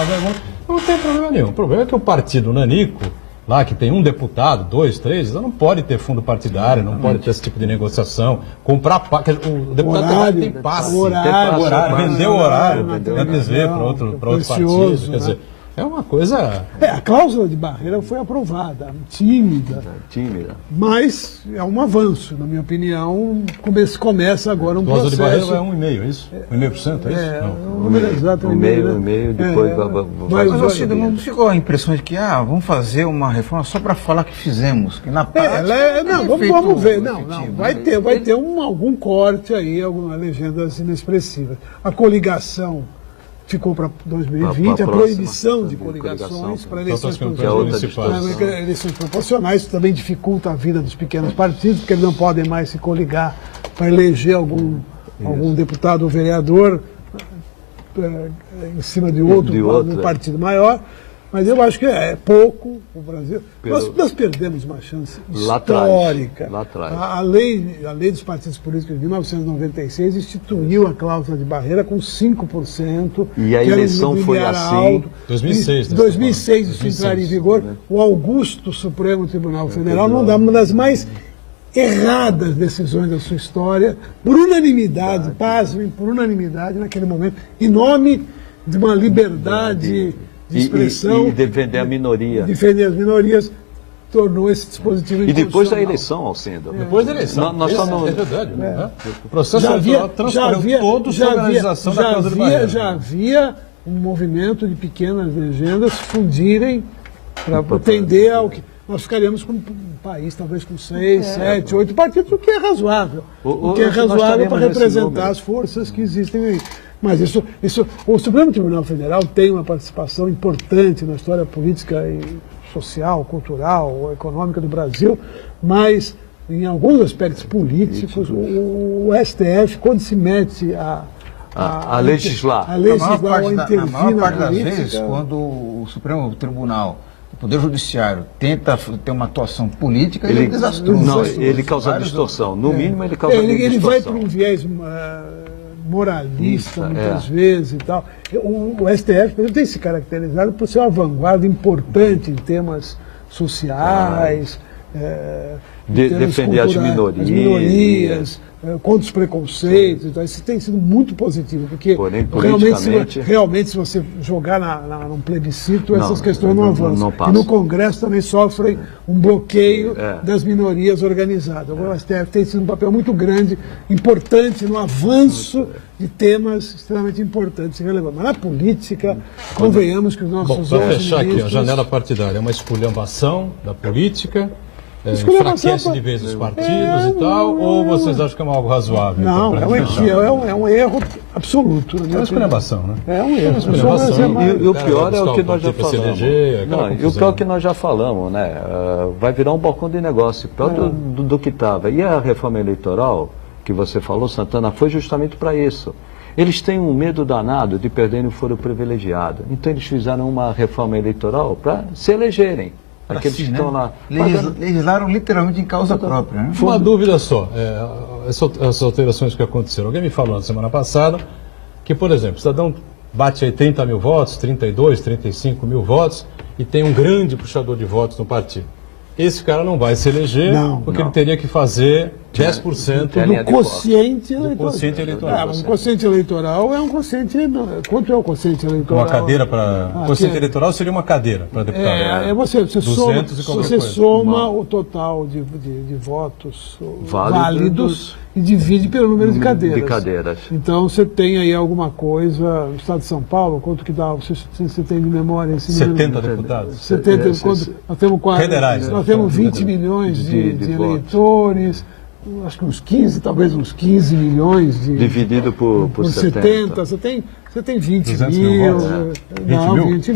não tem problema nenhum. O problema é que o partido Nanico, lá que tem um deputado, 2, 3, não pode ter fundo partidário, não pode ter esse tipo de negociação, comprar o deputado horário, tem passe, vender o horário, antes ver para outro partido, quer dizer, é uma coisa... a cláusula de barreira foi aprovada, tímida, mas é um avanço, na minha opinião, começa agora um processo... A cláusula de barreira é 1,5%, é isso? 1,5%, é isso? Não. O número exato é 1,5%, depois mas não ficou a impressão de que vamos fazer uma reforma só para falar que fizemos, que na prática... vamos ver, vai ter algum corte aí, alguma legenda inexpressiva. A coligação ficou para 2020, a proibição de coligações para eleições proporcionais. Isso também dificulta a vida dos pequenos partidos, porque eles não podem mais se coligar para eleger algum deputado ou vereador em cima de outro partido maior. Mas eu acho que é pouco o Brasil. Nós perdemos uma chance histórica. Lá atrás. A lei dos partidos políticos de 1996 instituiu a cláusula de barreira com 5%. E a eleição foi assim. 2006. Em 2006 isso entraria em vigor. O Augusto Supremo Tribunal Federal, não dá uma das mais erradas decisões da sua história, por unanimidade, pasmem, por unanimidade naquele momento, em nome de uma liberdade de expressão. E defender a minoria. Defender as minorias, tornou esse dispositivo E depois da inconstitucional. eleição, Alcendo. Depois da eleição. Nós estamos... É verdade. Né? O processo Já eleitoral transcorreu todo sob a organização da Cláusula de Barreira. Já havia um movimento de pequenas legendas fundirem para atender ao que... Nós ficaríamos com um país, talvez com 6, 7, 8 partidos, o que é razoável. O que é razoável para representar as forças que existem aí. Mas o Supremo Tribunal Federal tem uma participação importante na história política e social, cultural, econômica do Brasil, mas em alguns aspectos políticos, o STF, quando se mete a legislar, a maior parte das vezes, quando o Supremo Tribunal, o Poder Judiciário, tenta ter uma atuação política, ele é desastroso. Não, ele causa distorção. No mínimo, ele causa distorção. Ele vai para um viés moralista, muitas vezes e tal. O STF, por exemplo, tem se caracterizado por ser uma vanguarda importante em temas sociais, defender as minorias, contra os preconceitos. Então, isso tem sido muito positivo, porque porém, realmente, se você jogar num plebiscito, essas questões não avançam. E no Congresso também sofrem um bloqueio das minorias organizadas. O STF tem sido um papel muito grande, importante no avanço de temas extremamente importantes e relevantes. Mas na política, convenhamos que os nossos... Bom, para fechar aqui, a janela partidária é uma esculhambação da política, enfraquece de vez os partidos e tal, ou vocês acham que é algo razoável? Não, então, é um erro absoluto. É uma esculhambação, né? É um erro. E o pior é o que nós já falamos. E o pior é que nós já falamos, né? Vai virar um balcão de negócio, pior do que estava. E a reforma eleitoral, que você falou, Santana, foi justamente para isso. Eles têm um medo danado de perderem o foro privilegiado. Então eles fizeram uma reforma eleitoral para se elegerem. Aqueles que estão lá. Legislaram literalmente em causa própria. Né? Uma dúvida só, essas alterações que aconteceram. Alguém me falou na semana passada que, por exemplo, o cidadão bate aí 30 mil votos, 32, 35 mil votos e tem um grande puxador de votos no partido. Esse cara não vai se eleger porque ele teria que fazer 10% do quociente eleitoral. O quociente eleitoral é um quociente... Quanto é o quociente eleitoral? Uma cadeira para... O quociente eleitoral seria uma cadeira para deputado. Você soma o total de votos válidos e divide pelo número de cadeiras. Então você tem aí alguma coisa... No estado de São Paulo, quanto que dá? Você tem de memória? 70 deputados. 70, nós temos federais. Nós temos 20 milhões de eleitores... Acho que uns 15 milhões dividido por 70. Você tem 20 mil. Não, 20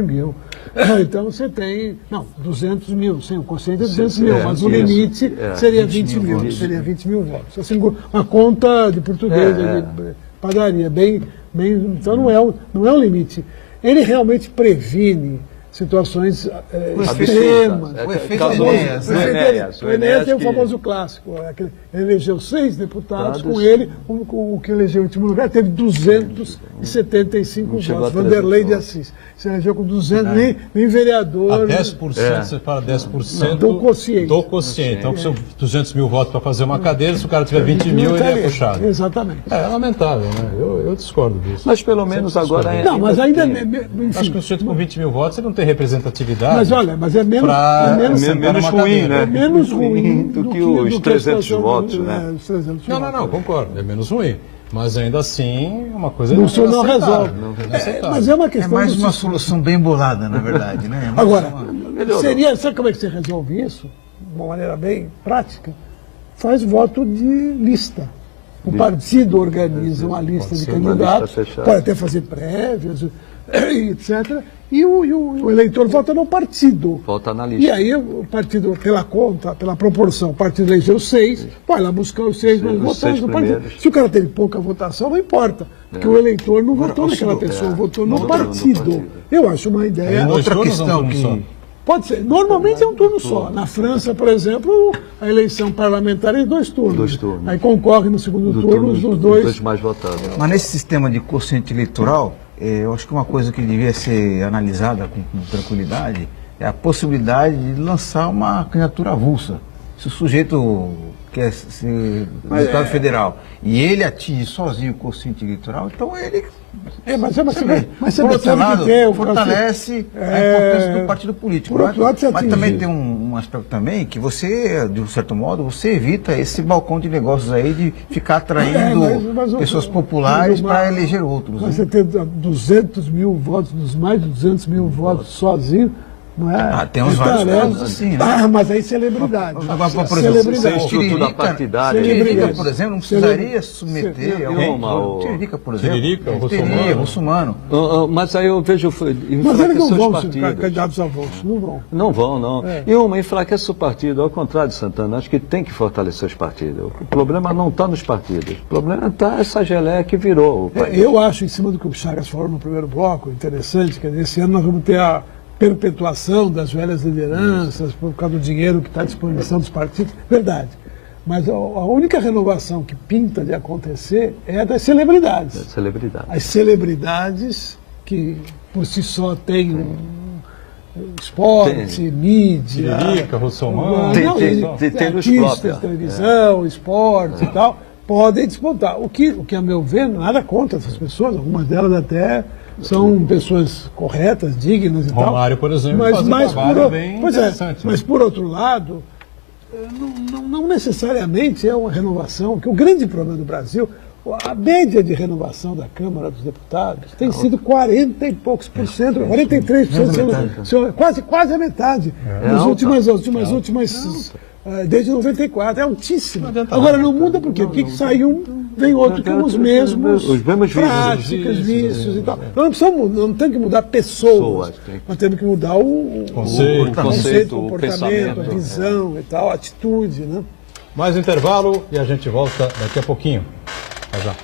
mil. Então você tem... Não, 200 mil. Sim, o quociente é 200 mil, mas o limite seria 20 mil. Seria 20 mil votos. Assim, uma conta de português, de padaria. Então não é um limite. Ele realmente previne situações extremas. O efeito Enéas. O Enéas é o famoso clássico. Ele elegeu 6 deputados, com ele, o que elegeu em último lugar, teve 275 votos. Vanderlei de Assis. Se elegeu com 200, nem vereador. A 10%, você fala 10% do quociente. Então, com 200 mil votos para fazer uma cadeira, se o cara tiver 20 mil, ele é puxado. Exatamente. É lamentável, né? Eu discordo disso. Mas pelo menos agora... Não, mas ainda... Acho que um sujeito com 20 mil votos, ele não tem representatividade. Mas olha, é menos ruim, né? É menos ruim do que os 300 votos, né? Não, concordo. É menos ruim. Mas ainda assim, é uma coisa não resolve. Mas é uma questão... É mais uma solução bem bolada, na verdade, né? Agora, sabe como é que você resolve isso? De uma maneira bem prática? Faz voto de lista. O partido organiza uma lista de candidatos, pode até fazer prévias, etc., e o eleitor vota no partido. Volta na lista. E aí o partido, pela conta, pela proporção, o partido elegeu 6, vai lá buscar os 6 mais votantes do partido. Se o cara teve pouca votação, não importa, porque o eleitor não votou naquela pessoa, votou no partido. Eu acho uma ideia... Outra questão que... Pode ser. Normalmente é um turno só. Na França, por exemplo, a eleição parlamentar é 2 turnos. 2 turnos. Aí concorre no segundo turno os dois mais votados. Mas nesse sistema de quociente eleitoral, eu acho que uma coisa que devia ser analisada com tranquilidade é a possibilidade de lançar uma candidatura avulsa. Se o sujeito quer ser deputado federal e ele atinge sozinho o quociente eleitoral, então ele... Mas você por outro lado, ter, fortalece a importância do partido político. Por outro lado, mas também tem um aspecto também que você, de um certo modo, você evita esse balcão de negócios aí de ficar atraindo pessoas populares para eleger outros. Mas você ter 200 mil votos, mais de 200 mil votos sozinho, não é? Tem uns vários casos assim, né? Mas aí celebridade. Agora, por exemplo, estrutura partidária. Tiririca, por exemplo, não precisaria submeter alguém. Tiririca, por exemplo. Tiririca, Russomano. Mas aí eu vejo Mas eles não vão partidos. ser candidatos avulsos, não vão. Não vão, não. E enfraquece o partido, ao contrário de Santana, acho que tem que fortalecer os partidos. O problema não está nos partidos, o problema está essa geleia que virou o país. Eu acho, em cima do que o Chagas falou no primeiro bloco, interessante, que esse ano nós vamos ter a perpetuação das velhas lideranças por causa do dinheiro que está à disposição dos partidos. Verdade. Mas a única renovação que pinta de acontecer é a das celebridades. As celebridades que por si só têm esporte, mídia, Tiririca, Russomano, artistas, televisão, esporte e tal, podem despontar. O que, a meu ver, nada contra essas pessoas, algumas delas até são pessoas corretas, dignas e tal. Romário, por exemplo, mas por outro lado, não necessariamente é uma renovação, porque o grande problema do Brasil, a média de renovação da Câmara dos Deputados tem sido 40 e poucos por cento, 43%, quase a metade. Nas últimas desde 94, é altíssimo. Agora não muda por quê? Porque sai um, vem outro com os mesmos práticas, vícios e tal. Nós não temos que mudar pessoas, nós temos que mudar o conceito, o comportamento, a visão e tal, a atitude, né? Mais intervalo e a gente volta daqui a pouquinho. Até já.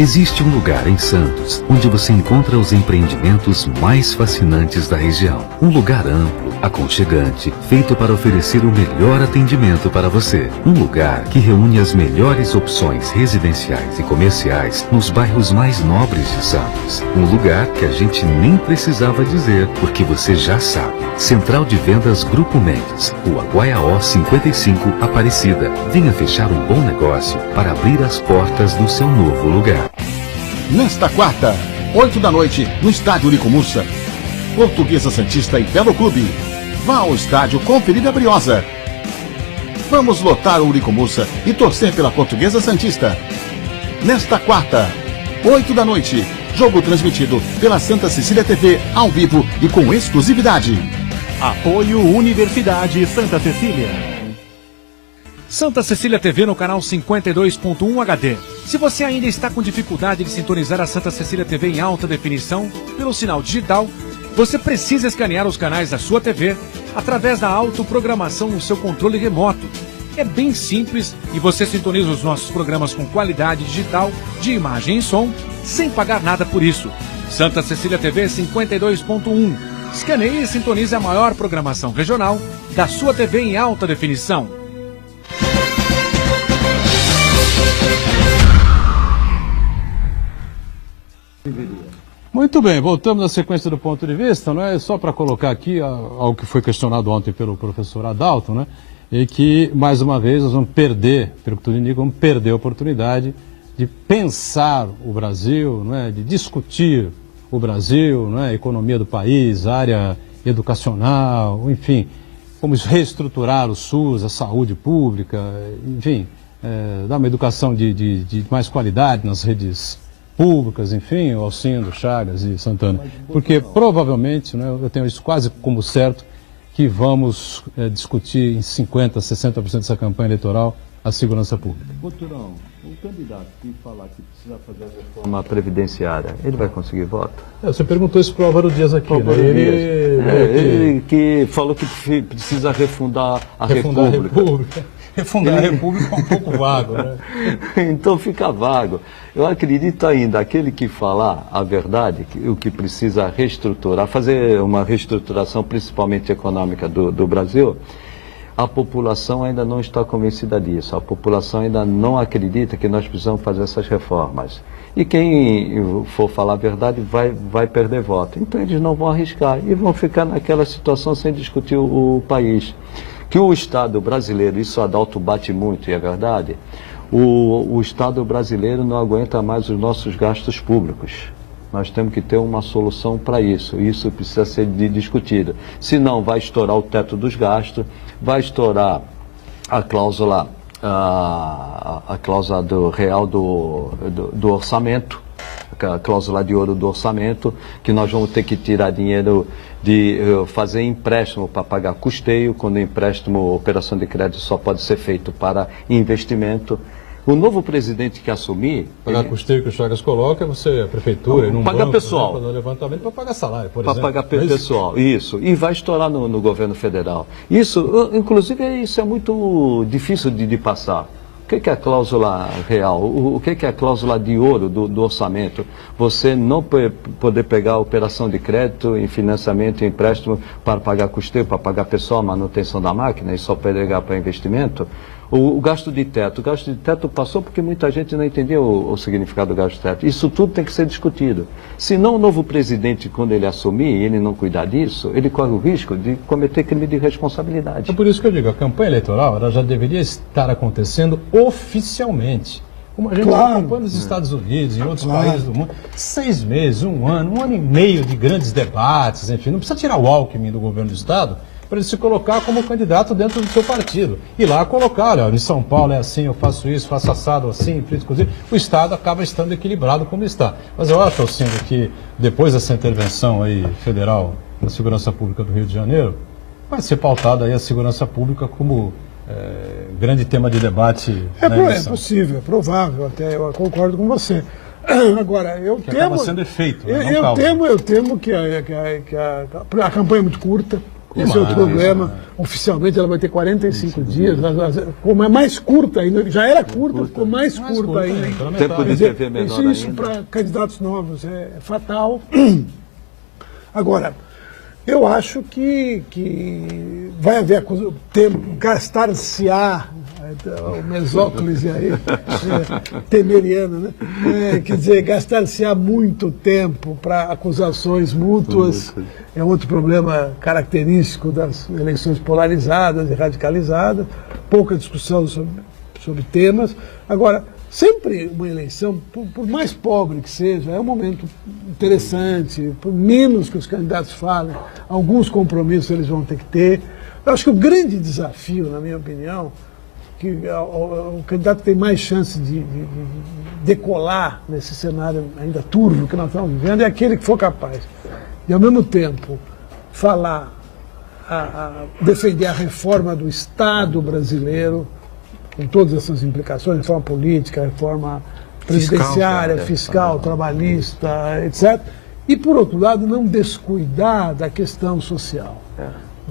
Existe um lugar em Santos onde você encontra os empreendimentos mais fascinantes da região. Um lugar amplo, aconchegante, feito para oferecer o melhor atendimento para você. Um lugar que reúne as melhores opções residenciais e comerciais nos bairros mais nobres de Santos. Um lugar que a gente nem precisava dizer, porque você já sabe. Central de Vendas Grupo Mendes, Rua Guaiaó 55, Aparecida. Venha fechar um bom negócio para abrir as portas do seu novo lugar. Nesta quarta, 8 da noite, no estádio Uricomussa, Portuguesa Santista e Belo Clube. Vá ao estádio conferir a Briosa. Vamos lotar o Uricomussa e torcer pela Portuguesa Santista. Nesta quarta, 8 da noite, jogo transmitido pela Santa Cecília TV, ao vivo e com exclusividade. Apoio Universidade Santa Cecília. Santa Cecília TV no canal 52.1 HD. Se você ainda está com dificuldade de sintonizar a Santa Cecília TV em alta definição pelo sinal digital, você precisa escanear os canais da sua TV através da autoprogramação no seu controle remoto. É bem simples e você sintoniza os nossos programas com qualidade digital de imagem e som sem pagar nada por isso. Santa Cecília TV 52.1. Escaneie e sintonize a maior programação regional da sua TV em alta definição. Muito bem, voltamos à sequência do ponto de vista, não é? Só para colocar aqui algo que foi questionado ontem pelo professor Adalto, né? E que, mais uma vez, nós vamos perder, pelo que tudo indica, vamos perder a oportunidade de pensar o Brasil, não é? De discutir o Brasil, não é? A economia do país, a área educacional, enfim, como reestruturar o SUS, a saúde pública, enfim, dar uma educação de mais qualidade nas redes públicas, enfim, o Alcindo, Chagas e Santana. Porque provavelmente, né, eu tenho isso quase como certo, que vamos discutir em 50%, 60% dessa campanha eleitoral a segurança pública. Boturão, o candidato que falar que precisa fazer a reforma previdenciária, ele vai conseguir voto? Você perguntou isso para o Álvaro Dias aqui, né? Ele que falou que precisa refundar a República. Refundar a República é um pouco vago, né? Então fica vago. Eu acredito ainda, aquele que falar a verdade, o que precisa reestruturar, fazer uma reestruturação principalmente econômica do Brasil, a população ainda não está convencida disso. A população ainda não acredita que nós precisamos fazer essas reformas. E quem for falar a verdade vai perder voto. Então eles não vão arriscar e vão ficar naquela situação sem discutir o país. Que o Estado brasileiro, isso o Adalto bate muito, e é verdade, o Estado brasileiro não aguenta mais os nossos gastos públicos. Nós temos que ter uma solução para isso. Isso precisa ser discutido. Senão vai estourar o teto dos gastos, vai estourar a cláusula, a cláusula real do orçamento, a cláusula de ouro do orçamento, que nós vamos ter que tirar dinheiro de fazer empréstimo para pagar custeio, quando o empréstimo, operação de crédito só pode ser feito para investimento. O novo presidente que assumir... Pagar custeio que o Chagas coloca, você, a prefeitura, e num pagar banco, pessoal. Fazer um levantamento para pagar salário, por exemplo. Para pagar pessoal, isso. E vai estourar no governo federal. Isso, inclusive, isso é muito difícil de passar. O que é a cláusula real? O que é a cláusula de ouro do orçamento? Você não poder pegar a operação de crédito em financiamento, em empréstimo para pagar custeio, para pagar pessoal, manutenção da máquina e só pegar para investimento. O gasto de teto. O gasto de teto passou porque muita gente não entendia o significado do gasto de teto. Isso tudo tem que ser discutido. Se não o novo presidente, quando ele assumir e ele não cuidar disso, ele corre o risco de cometer crime de responsabilidade. É por isso que eu digo, a campanha eleitoral ela já deveria estar acontecendo oficialmente. Como a gente acompanha nos Estados Unidos, em outros países do mundo. 6 meses, um ano e meio de grandes debates, enfim. Não precisa tirar o Alckmin do governo do Estado para ele se colocar como candidato dentro do seu partido. E lá colocar, olha, em São Paulo é assim, eu faço isso, faço assado assim, inclusive, o Estado acaba estando equilibrado como está. Mas eu acho, Alcindo, que depois dessa intervenção aí federal na segurança pública do Rio de Janeiro, vai ser pautada aí a segurança pública como grande tema de debate. É possível, é provável, até eu concordo com você. Agora, eu temo... Acaba sendo efeito, né? Eu temo que a campanha é muito curta. Esse é o problema. Oficialmente ela vai ter 45 dias. Como é mais curta ainda, já era curta, ficou mais curta ainda. Tempo de TV menor ainda. Isso para candidatos novos é fatal. Agora, eu acho que vai haver tempo, gastar-se-á, o Mesóclise aí, temeriano, né? Quer dizer, gastar-se-á muito tempo para acusações mútuas, é outro problema característico das eleições polarizadas e radicalizadas, pouca discussão sobre temas. Agora, sempre uma eleição, por mais pobre que seja, é um momento interessante, por menos que os candidatos falem, alguns compromissos eles vão ter que ter. Eu acho que o grande desafio, na minha opinião, que o candidato tem mais chance de decolar nesse cenário ainda turvo que nós estamos vivendo, é aquele que for capaz de, ao mesmo tempo, falar, defender a reforma do Estado brasileiro, com todas essas implicações, reforma política, reforma previdenciária, fiscal, trabalhista, etc. E, por outro lado, não descuidar da questão social.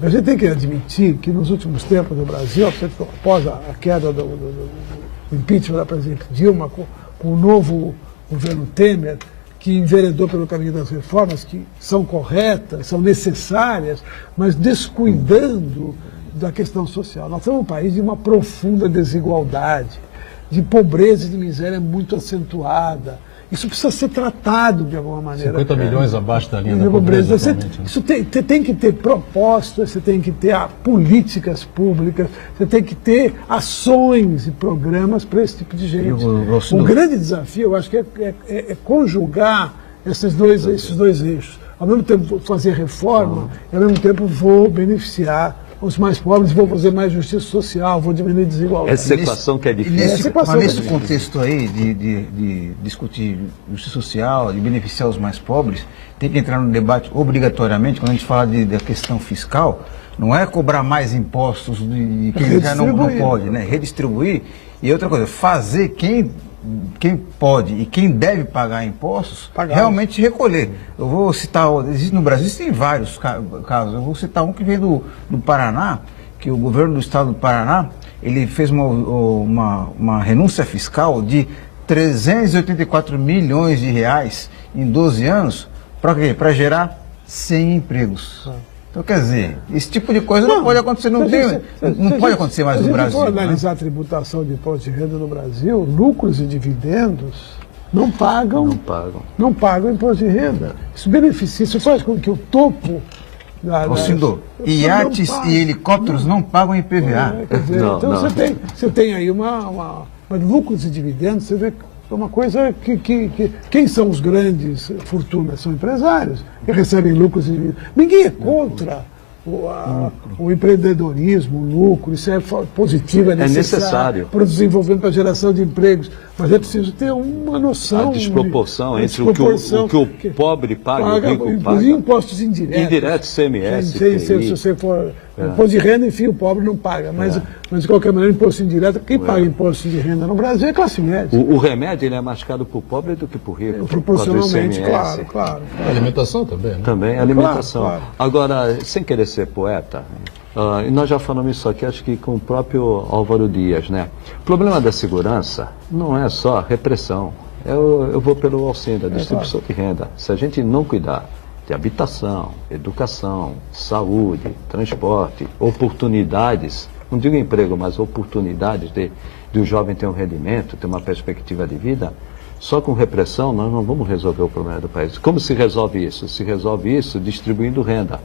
A gente tem que admitir que nos últimos tempos no Brasil, após a queda do impeachment da presidente Dilma, com o novo governo Temer, que enveredou pelo caminho das reformas, que são corretas, são necessárias, mas descuidando da questão social. Nós somos um país de uma profunda desigualdade, de pobreza e de miséria muito acentuada. Isso precisa ser tratado de alguma maneira. 50 milhões abaixo da linha da pobreza. Isso tem que ter propostas, você tem que ter políticas públicas, você tem que ter ações e programas para esse tipo de gente. O grande desafio, eu acho que é conjugar esses dois eixos. Ao mesmo tempo fazer reforma, e ao mesmo tempo vou beneficiar os mais pobres, vou fazer mais justiça social, vou diminuir a desigualdade. Essa equação que é difícil. Mas nesse contexto aí de discutir justiça social, de beneficiar os mais pobres, tem que entrar no debate obrigatoriamente, quando a gente fala da questão fiscal, não é cobrar mais impostos de quem já não pode, né? Redistribuir E outra coisa, fazer quem pode e quem deve pagar impostos, realmente recolher. Eu vou citar, no Brasil existem vários casos, eu vou citar um que veio do Paraná, que o governo do estado do Paraná, ele fez uma renúncia fiscal de 384 milhões de reais em 12 anos, para quê? Para gerar 100 empregos. Então, quer dizer, esse tipo de coisa não pode acontecer, não pode acontecer mais no Brasil. Se for analisar a tributação de imposto de renda no Brasil, lucros e dividendos não pagam imposto de renda. Isso beneficia, isso faz com que o topo... iates e helicópteros não pagam IPVA. Então você tem aí mas lucros e dividendos, você vê uma coisa que quem são os grandes fortunas? São empresários que recebem lucros e dividendos. Ninguém é contra o empreendedorismo, o lucro, isso é positivo, é necessário para o desenvolvimento, para a geração de empregos, mas é preciso ter uma noção. A desproporção entre o que o pobre paga e o rico paga. Inclusive impostos indiretos. Indiretos, CMS, se você for... Imposto de renda, enfim, o pobre não paga. Mas de qualquer maneira, imposto indireto, quem paga imposto de renda no Brasil é a classe média. O remédio ele é mais caro para o pobre do que para o rico. Proporcionalmente, claro. A alimentação também, né? Também, a alimentação. Claro. Agora, sem querer ser poeta, e nós já falamos isso aqui, acho que com o próprio Álvaro Dias, né? O problema da segurança não é só repressão. Eu vou pelo auxílio da distribuição de renda. Se a gente não cuidar de habitação, educação, saúde, transporte, oportunidades, não digo emprego, mas oportunidades de o jovem ter um rendimento, ter uma perspectiva de vida, só com repressão nós não vamos resolver o problema do país. Como se resolve isso? Se resolve isso distribuindo renda.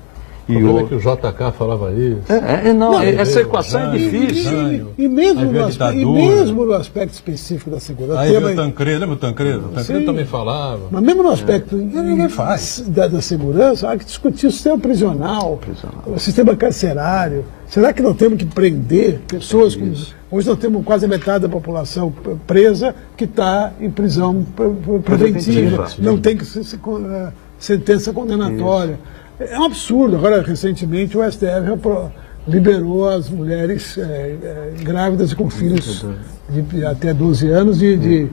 O problema é que o JK falava isso. Essa equação é difícil. E mesmo no aspecto específico da segurança. Aí veio o Tancredo, lembra o Tancredo? O Tancredo também falava. Mas mesmo no aspecto ninguém faz. Da segurança, há que discutir o sistema prisional, o sistema carcerário. Será que não temos que prender pessoas com... Hoje nós temos quase metade da população presa que está em prisão preventiva. Não tem que ser sentença condenatória. Isso. É um absurdo. Agora, recentemente, o STF liberou as mulheres grávidas e com filhos de até 12 anos de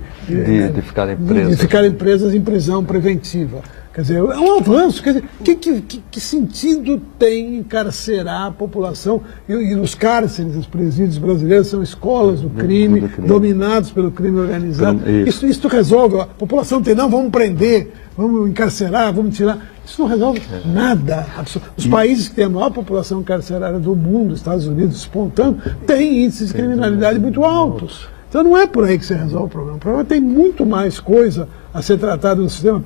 ficarem presas em prisão preventiva. Quer dizer, é um avanço. Quer dizer, que sentido tem encarcerar a população? E os cárceres, os presídios brasileiros são escolas do crime, dominados pelo crime organizado. Isso resolve. A população não tem, vamos prender, vamos encarcerar, vamos tirar. Isso não resolve nada. Os países que têm a maior população carcerária do mundo, Estados Unidos, espontâneo, têm índices de criminalidade muito altos. Então não é por aí que você resolve o problema. O problema tem muito mais coisa a ser tratada no sistema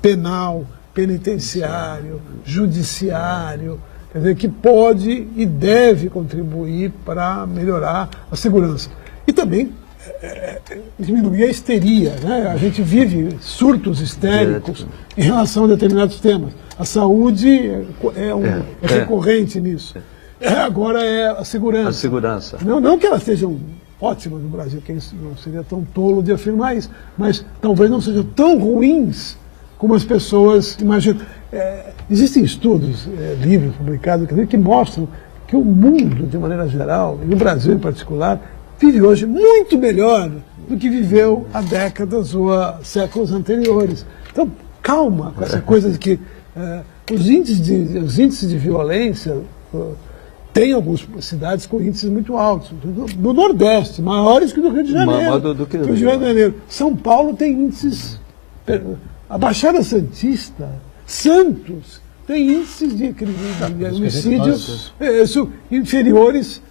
penal, penitenciário, judiciário, quer dizer, que pode e deve contribuir para melhorar a segurança. E também diminuir a histeria, né? A gente vive surtos histéricos em relação a determinados temas. A saúde é recorrente nisso. Agora é a segurança. A segurança. Não que elas sejam ótimas no Brasil, quem não seria tão tolo de afirmar isso, mas talvez não sejam tão ruins como as pessoas imaginam. Existem estudos, livros publicados, que mostram que o mundo, de maneira geral, e o Brasil em particular, vive hoje muito melhor do que viveu há décadas ou há séculos anteriores. Então, calma com essa coisa de que os índices de violência, tem algumas cidades com índices muito altos. No Nordeste, maiores que no Rio de Janeiro. Do que no Rio de Janeiro. São Paulo tem índices... A Baixada Santista, Santos, tem índices de homicídios inferiores...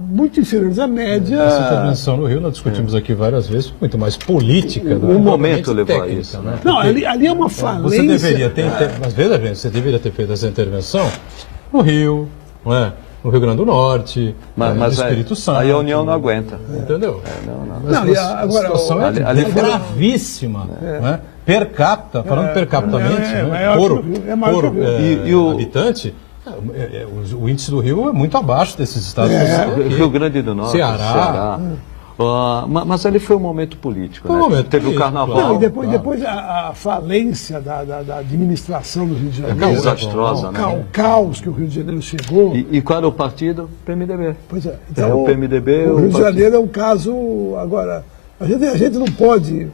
muito inferiores à média. Essa intervenção no Rio, nós discutimos aqui várias vezes, muito mais política. Um momento levou a isso. Né? Não, ali é uma falência. Você deveria ter, mas veja bem, você deveria ter feito essa intervenção no Rio, não é? No Rio Grande do Norte, no Espírito Santo. Aí a União não aguenta. Entendeu? A situação é gravíssima. Né? Per capita, falando per capitamente, por habitante, o índice do Rio é muito abaixo desses estados. Rio Grande do Norte, Ceará. Mas ali foi um momento político, Foi um né? momento Teve político, o carnaval. claro. Não, e depois a falência da administração do Rio de Janeiro. Desastrosa, né? O caos que o Rio de Janeiro chegou. E qual era o partido? PMDB. Pois é. O PMDB. O Rio de Janeiro é um caso. Agora, a gente não pode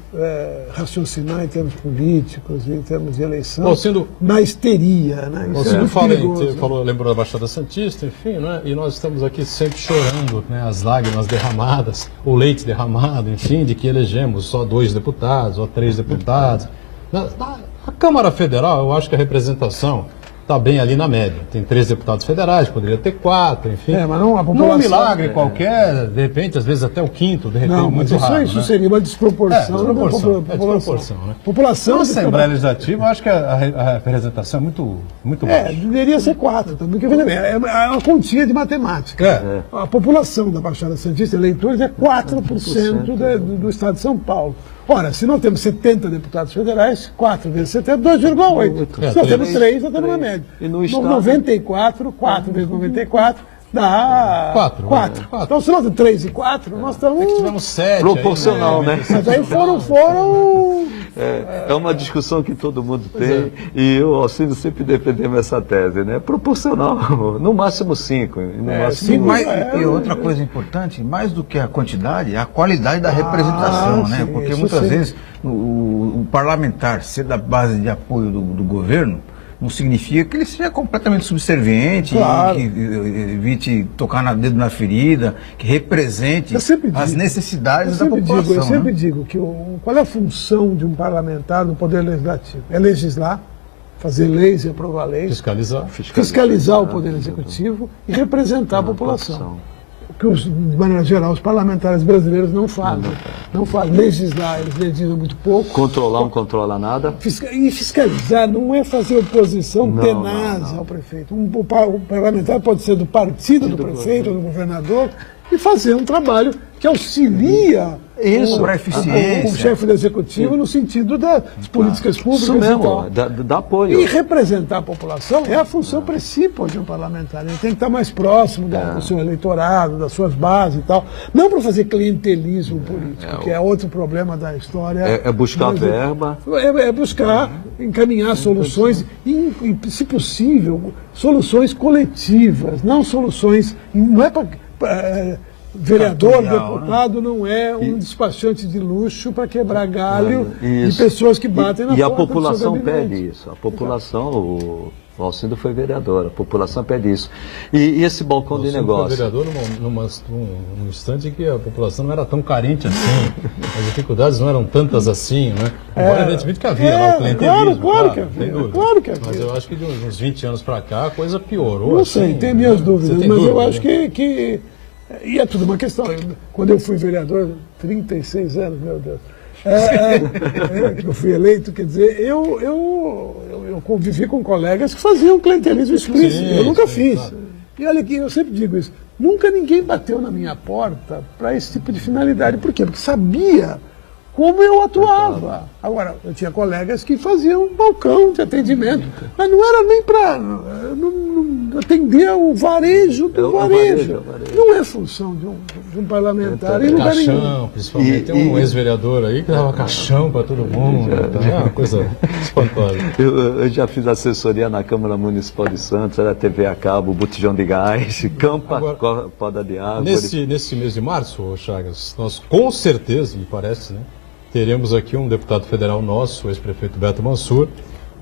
raciocinar em termos políticos, em termos de eleição, Bom, na histeria. Né? Isso é muito perigoso. Você falou, lembrou da Baixada Santista, enfim, né? E nós estamos aqui sempre chorando, né? As lágrimas derramadas, o leite derramado, enfim, de que elegemos só 2 deputados ou 3 deputados. Na Câmara Federal, eu acho que a representação está bem ali na média. Tem 3 deputados federais, poderia ter 4, enfim. Mas não a população. Não é um milagre qualquer, de repente, às vezes até o 5º, de repente, Não, muito mas raro. isso né? seria uma desproporção. Desproporção, né? População. Na Assembleia Legislativa, eu acho que a representação é muito baixa. Deveria ser 4 também, porque veja bem, é uma continha de matemática. A população da Baixada Santista, eleitores, é 4% do estado de São Paulo. Ora, se nós temos 70 deputados federais, 4 vezes 70, 2,8. Se nós temos 3, nós estamos na média. E no estado? 94, 4 vezes 94, dá 4. Então, se nós temos 3 e 4, nós estamos... É que tivemos 7. Proporcional, aí, né? Mas aí foram... É uma discussão que todo mundo tem, e eu, Alcindo, sempre defendemos essa tese, né? Proporcional, no máximo 5. E outra coisa importante, mais do que a quantidade, é a qualidade da representação, né? Sim, porque muitas vezes o parlamentar ser da base de apoio do governo não significa que ele seja completamente subserviente, Claro. que evite tocar dedo na ferida, que represente as necessidades da população. Eu sempre digo que qual é a função de um parlamentar no Poder Legislativo? É legislar, fazer leis e aprovar leis, fiscalizar o Poder Executivo e representar a população. O que, de maneira geral, os parlamentares brasileiros não fazem. Não fazem. Legislar, eles legislam muito pouco. Controlar não controla nada. E fiscalizar não é fazer oposição tenaz ao prefeito. O parlamentar pode ser do partido do prefeito ou do governador e fazer um trabalho que auxilia o chefe do executivo no sentido das políticas públicas. Isso mesmo, e tal. dá apoio. E representar a população é a função principal de um parlamentar. Ele tem que estar mais próximo do seu eleitorado, das suas bases e tal. Não para fazer clientelismo político, que é outro problema da história. É buscar verba. É buscar encaminhar soluções, e, se possível, soluções coletivas, não soluções. Não é para. Vereador, deputado, não é um despachante de luxo para quebrar galho de pessoas que batem na porta. E a população pede isso. A população, o Alcindo foi vereador, a população pede isso. E esse balcão de negócio? Foi vereador num instante em que a população não era tão carente assim, as dificuldades não eram tantas assim, né? Embora evidentemente que havia lá o clientelismo. Claro que havia. Mas eu acho que de uns 20 anos para cá a coisa piorou. Não sei, tem minhas dúvidas, mas eu acho que e é tudo uma questão. Quando eu fui vereador, 36 anos, meu Deus, eu fui eleito, quer dizer, eu convivi com colegas que faziam clientelismo explícito. Eu nunca fiz. Claro. E olha aqui, eu sempre digo isso, nunca ninguém bateu na minha porta para esse tipo de finalidade. Por quê? Porque sabia como eu atuava. Agora, eu tinha colegas que faziam um balcão de atendimento, mas não era nem para atender o varejo do varejo. Não é função de um parlamentar. Caixão, principalmente. Tem um ex-vereador aí que dava caixão para todo mundo. É uma coisa espantosa. Eu já fiz assessoria na Câmara Municipal de Santos, era TV a cabo, botijão de gás, campa, poda de água. Nesse mês de março, Chagas, nós com certeza, me parece, né? Teremos aqui um deputado federal nosso, o ex-prefeito Beto Mansur,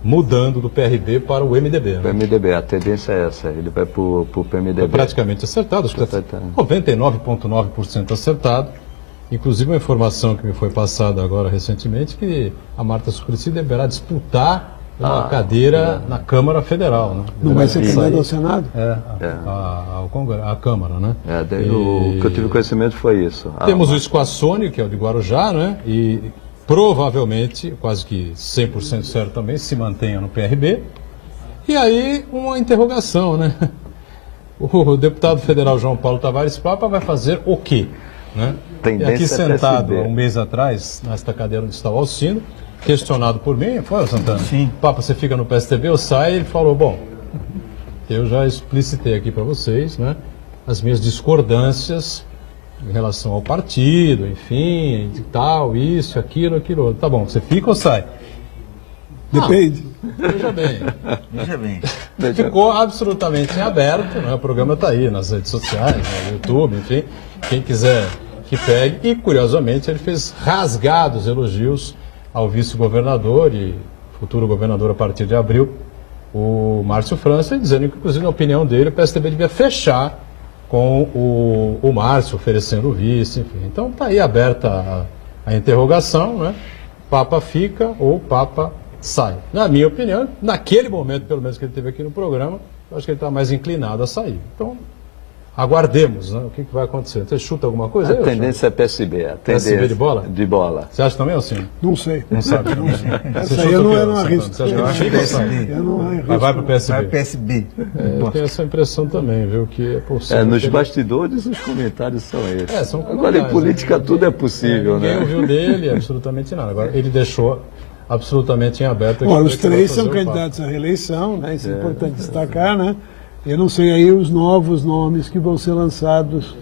mudando do PRB para o MDB. Né? O MDB, a tendência é essa, ele vai para o PMDB. É praticamente acertado, acho que está 99,9% acertado. Inclusive uma informação que me foi passada agora recentemente, que a Marta Suplicy deverá disputar uma cadeira na Câmara Federal. Né? Não vai ser candidata ao Senado? A Câmara, né? O que eu tive conhecimento foi isso. Temos o Esquassone, que é o de Guarujá, né? E provavelmente, quase que 100% certo também, se mantenha no PRB. E aí, uma interrogação, né? O deputado federal João Paulo Tavares Papa vai fazer o quê? Né? E aqui sentado, um mês atrás, nesta cadeira onde está o Alcindo, questionado por mim, foi, Santana? Sim. Papa, você fica no PSDB ou sai? Ele falou, bom, eu já explicitei aqui para vocês, né, as minhas discordâncias em relação ao partido, enfim, e tal, isso, aquilo, aquilo outro. Tá bom, você fica ou sai? Depende. Veja bem. Veja bem. Ficou absolutamente em aberto, né? O programa está aí nas redes sociais, no YouTube, enfim. Quem quiser que pegue. E, curiosamente, ele fez rasgados elogios ao vice-governador e futuro governador a partir de abril, o Márcio França, dizendo que, inclusive, na opinião dele, o PSDB devia fechar com o Márcio oferecendo o vice, enfim. Então está aí aberta a interrogação, né? Papa fica ou Papa sai. Na minha opinião, naquele momento, pelo menos que ele teve aqui no programa, eu acho que ele está mais inclinado a sair. Então, aguardemos, né? O que vai acontecer. Você chuta alguma coisa? A tendência é PSB. A tendência PSB de bola? De bola. Você acha também assim? Não sei. Não sabe? Não sei. Essa aí eu não arrisco. Você acha que Eu acho que PSB. Eu não arrisco. Mas vai para o PSB? Vai PSB. Eu tenho essa impressão também, viu? Que é possível. Nos bastidores, os comentários são esses. São Agora, em comentários, política, né? tudo é possível, Ninguém né? ouviu dele absolutamente nada. Agora, ele deixou absolutamente em aberto. Olha, os três são candidatos à reeleição, né? Isso é importante destacar, né? Eu não sei aí os novos nomes que vão ser lançados.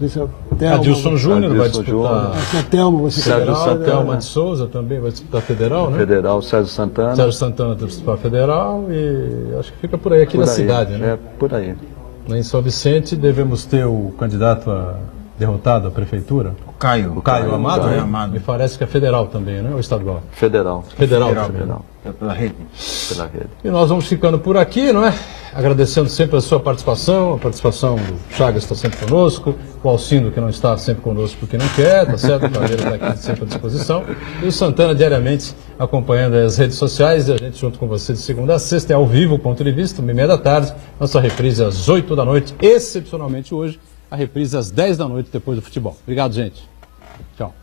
Adilson Júnior vai Adilson disputar. Essa Thelma, você Sérgio Federal, Santana. Thelma de Souza também vai disputar federal, né? Federal, Sérgio Santana. Sérgio Santana vai disputar federal e acho que fica por aí aqui na cidade, né? É, por aí. Em São Vicente devemos ter o candidato derrotado à prefeitura. Caio Amado, né? Amado. Me parece que é federal também, né? Ou estadual? Federal. Federal. Pela rede. Pela rede. E nós vamos ficando por aqui, não é? Agradecendo sempre a sua participação, a participação do Chagas está sempre conosco, o Alcindo que não está sempre conosco porque não quer, tá certo? O Caveira está aqui sempre à disposição. E o Santana diariamente acompanhando as redes sociais e a gente junto com você de segunda a sexta, é ao vivo, ponto de vista, 1h30, nossa reprise às 8 da noite, excepcionalmente hoje, a reprise às 10 da noite depois do futebol. Obrigado, gente. Tchau.